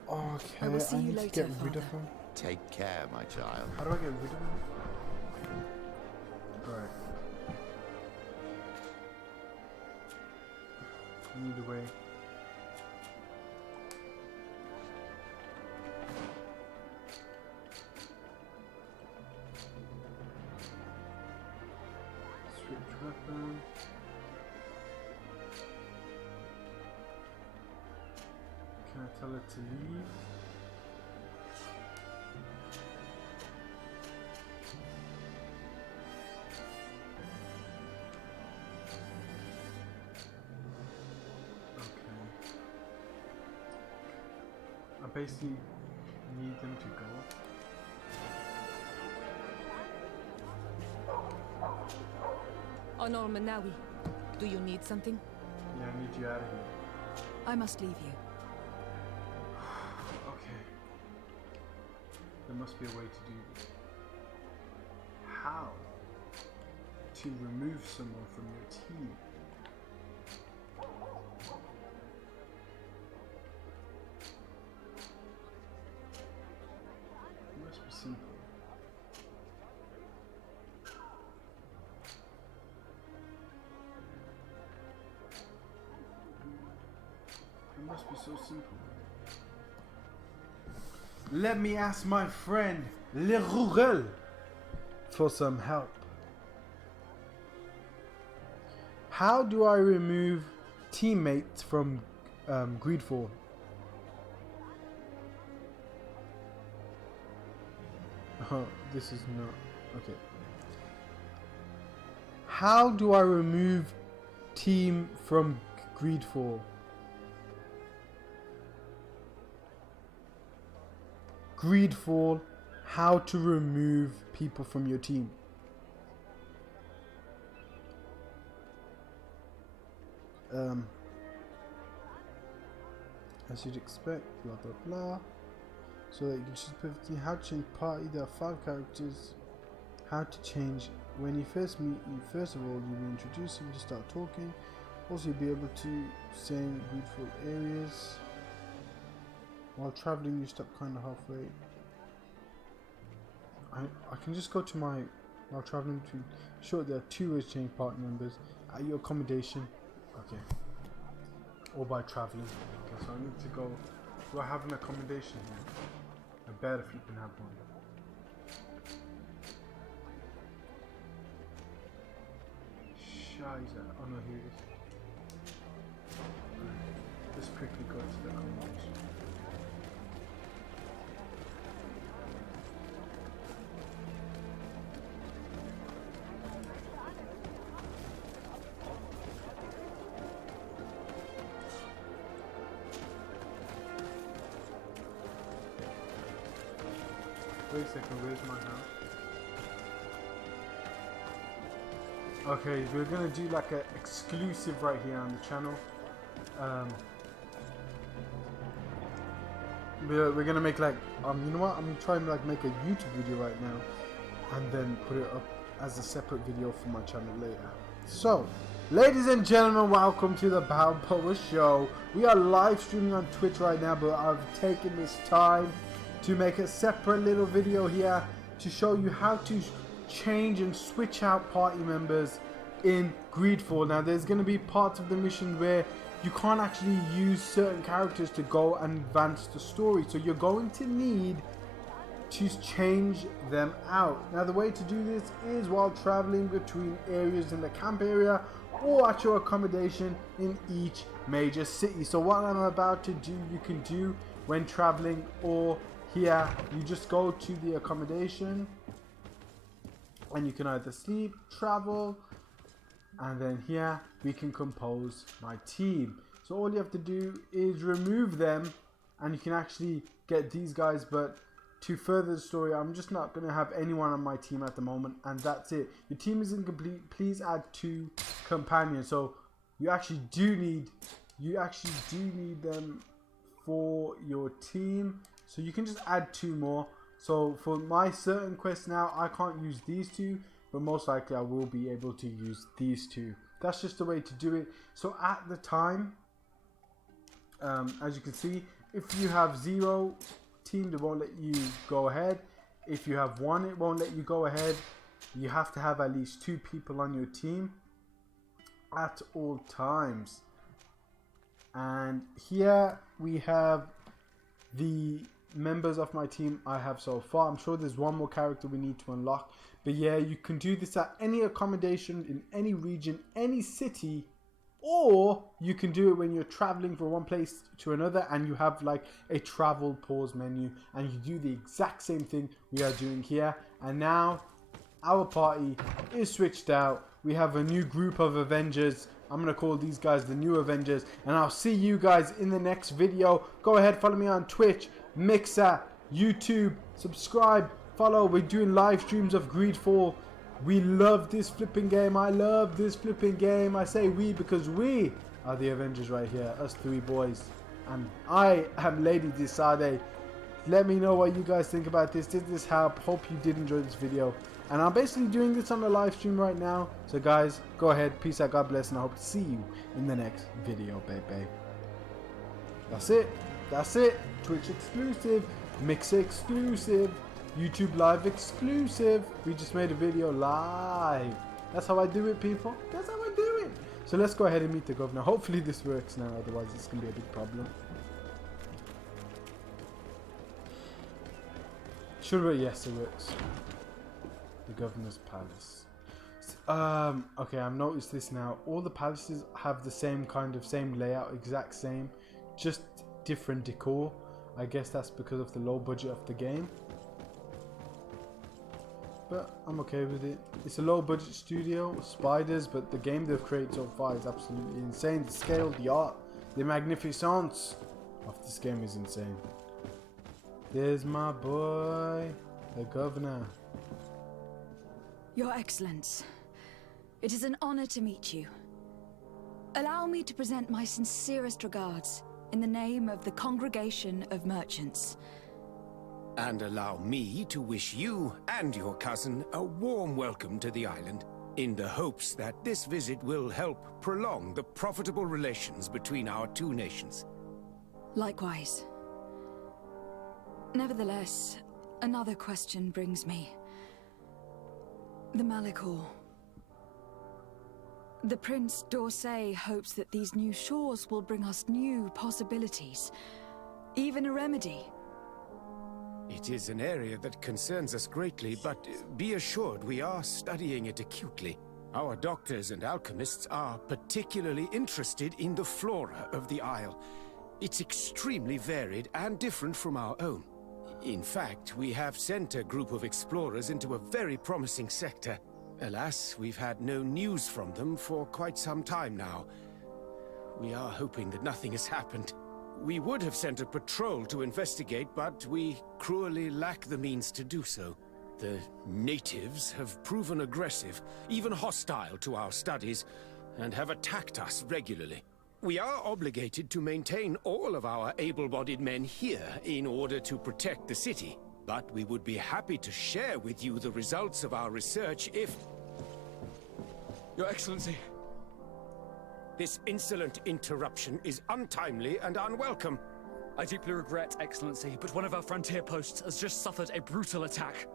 Okay, I will see you need later, to get rid of Father. him. Take care, my child. How do I get rid of him? Alright. Need a way. Switch weapon. Can I tell it to leave? I basically need them to go. Honor Manawi, do you need something? Yeah, I need you out of here. I must leave you. Okay. There must be a way to do this. How to remove someone from your team? It must be simple. It must be so simple. Let me ask my friend Le Rourel for some help. How do I remove teammates from Greedfall? Oh, this is not okay. How do I remove team from Greedfall? Greedfall, how to remove people from your team. As you'd expect, blah blah blah. So that you can choose perfectly how to change party. There are 5 characters. How to change. When you first meet you, first of all, you will introduce him to start talking. Also, you'll be able to stay in beautiful areas. While traveling, you stop kind of halfway. I can just go to my, while traveling between, sure, there are 2 ways to change party members. At your accommodation. Okay. Or by traveling. Okay, so I need to go. Do I have an accommodation here? I bet if you can have one. Shiza. Oh no, here it is. Let's quickly go to the accommodation. Wait a second, where's my house? Okay, we're gonna do like an exclusive right here on the channel. We're gonna make like you know what? I'm trying to like make a YouTube video right now, and then put it up as a separate video for my channel later. So, ladies and gentlemen, welcome to the Balboa Show. We are live streaming on Twitch right now, but I've taken this time to make a separate little video here to show you how to change and switch out party members in Greedfall. Now, there's going to be parts of the mission where you can't actually use certain characters to go and advance the story, so you're going to need to change them out. Now, the way to do this is while traveling between areas in the camp area or at your accommodation in each major city. So what I'm about to do, you can do when traveling, or here you just go to the accommodation and you can either sleep, travel, and then here we can compose my team. So all you have to do is remove them and you can actually get these guys. But to further the story, I'm just not going to have anyone on my team at the moment, and that's it. Your team is incomplete. Please add 2 companions. So you actually do need them for your team. So you can just add 2 more. So for my certain quest now, I can't use these 2, but most likely I will be able to use these 2. That's just the way to do it. So at the time, as you can see, if you have 0 team, it won't let you go ahead. If you have 1, it won't let you go ahead. You have to have at least 2 people on your team at all times. And here we have the members of my team I have so far. I'm sure there's one more character we need to unlock, but yeah, you can do this at any accommodation in any region, any city, or you can do it when you're traveling from one place to another and you have like a travel pause menu and you do the exact same thing we are doing here. And now our party is switched out. We have a new group of Avengers. I'm going to call these guys the new Avengers, and I'll see you guys in the next video. Go ahead, follow me on Twitch, Mixer, YouTube, subscribe, follow. We're doing live streams of Greedfall. We love this flipping game. I love this flipping game. I say we because we are the Avengers right here, us 3 boys. And I am Lady Desade. Let me know what you guys think about this. Did this help? Hope you did enjoy this video. And I'm basically doing this on the live stream right now. So guys, go ahead. Peace out. God bless. And I hope to see you in the next video, baby. That's it. That's it. Twitch exclusive. Mixer exclusive. YouTube live exclusive. We just made a video live. That's how I do it, people. That's how I do it. So let's go ahead and meet the governor. Hopefully this works now. Otherwise it's going to be a big problem. Should work. Yes, it works. The governor's palace. Okay, I've noticed this now. All the palaces have the same layout, exact same, just different decor. I guess that's because of the low budget of the game, but I'm okay with it. It's a low budget studio, spiders, but the game they've created so far is absolutely insane. The scale, the art, the magnificence of this game is insane. There's my boy, the governor. Your Excellence, it is an honor to meet you. Allow me to present my sincerest regards in the name of the Congregation of Merchants. And allow me to wish you and your cousin a warm welcome to the island, in the hopes that this visit will help prolong the profitable relations between our 2 nations. Likewise. Nevertheless, another question brings me. The Malachor. The Prince d'Orsay hopes that these new shores will bring us new possibilities, even a remedy. It is an area that concerns us greatly, but be assured we are studying it acutely. Our doctors and alchemists are particularly interested in the flora of the Isle. It's extremely varied and different from our own. In fact, we have sent a group of explorers into a very promising sector. Alas, we've had no news from them for quite some time now. We are hoping that nothing has happened. We would have sent a patrol to investigate, but we cruelly lack the means to do so. The natives have proven aggressive, even hostile to our studies, and have attacked us regularly. We are obligated to maintain all of our able-bodied men here in order to protect the city. But we would be happy to share with you the results of our research if... Your Excellency. This insolent interruption is untimely and unwelcome. I deeply regret, Excellency, but one of our frontier posts has just suffered a brutal attack.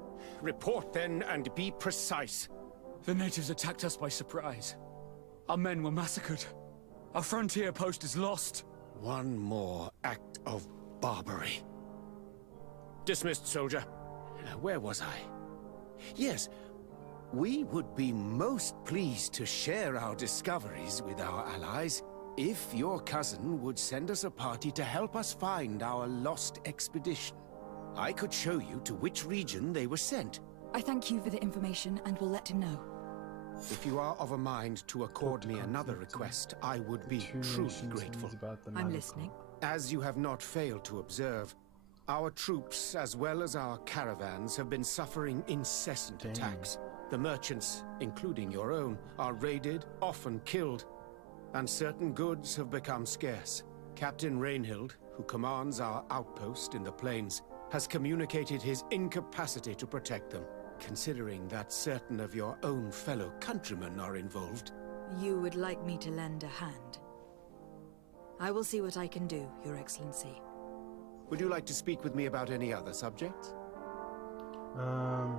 Report then and be precise. The natives attacked us by surprise. Our men were massacred. Our frontier post is lost. One more act of barbarity. Dismissed, soldier. Where was I? Yes, we would be most pleased to share our discoveries with our allies if your cousin would send us a party to help us find our lost expedition. I could show you to which region they were sent. I thank you for the information and will let him know. If you are of a mind to accord me another request, I would be truly grateful. I'm listening. As you have not failed to observe, our troops, as well as our caravans, have been suffering incessant attacks. The merchants, including your own, are raided, often killed, and certain goods have become scarce. Captain Rainhild, who commands our outpost in the plains, has communicated his incapacity to protect them. Considering that certain of your own fellow countrymen are involved. You would like me to lend a hand? I will see what I can do, Your Excellency. Would you like to speak with me about any other subjects? The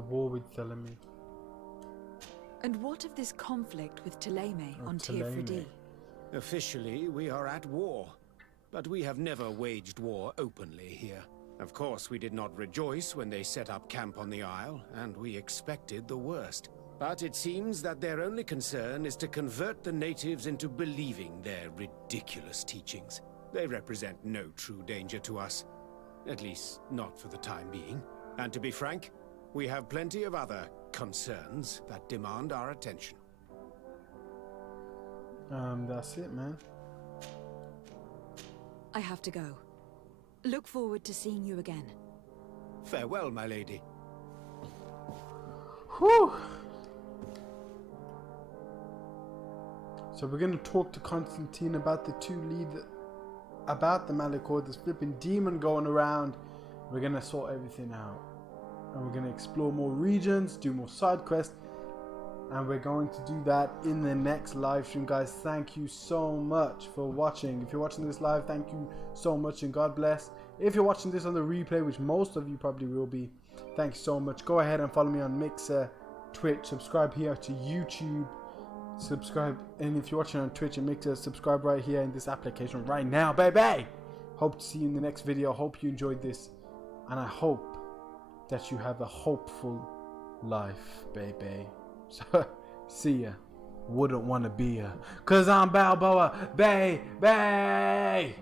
war with Thelemy. And what of this conflict with Thélème on Teer Fradee? Officially, we are at war. But we have never waged war openly here. Of course, we did not rejoice when they set up camp on the Isle, and we expected the worst. But it seems that their only concern is to convert the natives into believing their ridiculous teachings. They represent no true danger to us. At least, not for the time being. And to be frank, we have plenty of other concerns that demand our attention. That's it, man. I have to go. Look forward to seeing you again. Farewell, my lady. Whew! So we're gonna talk to Constantine about the about the Malachor, this flipping demon going around. We're gonna sort everything out. And we're gonna explore more regions, do more side quests. And we're going to do that in the next live stream, guys. Thank you so much for watching. If you're watching this live, thank you so much and God bless. If you're watching this on the replay, which most of you probably will be, thank you so much. Go ahead and follow me on Mixer, Twitch, subscribe here to YouTube, subscribe. And if you're watching on Twitch and Mixer, subscribe right here in this application right now, baby. Hope to see you in the next video. Hope you enjoyed this. And I hope that you have a hopeful life, baby. So, see ya. Wouldn't want to be ya. 'Cause I'm Balboa, baby.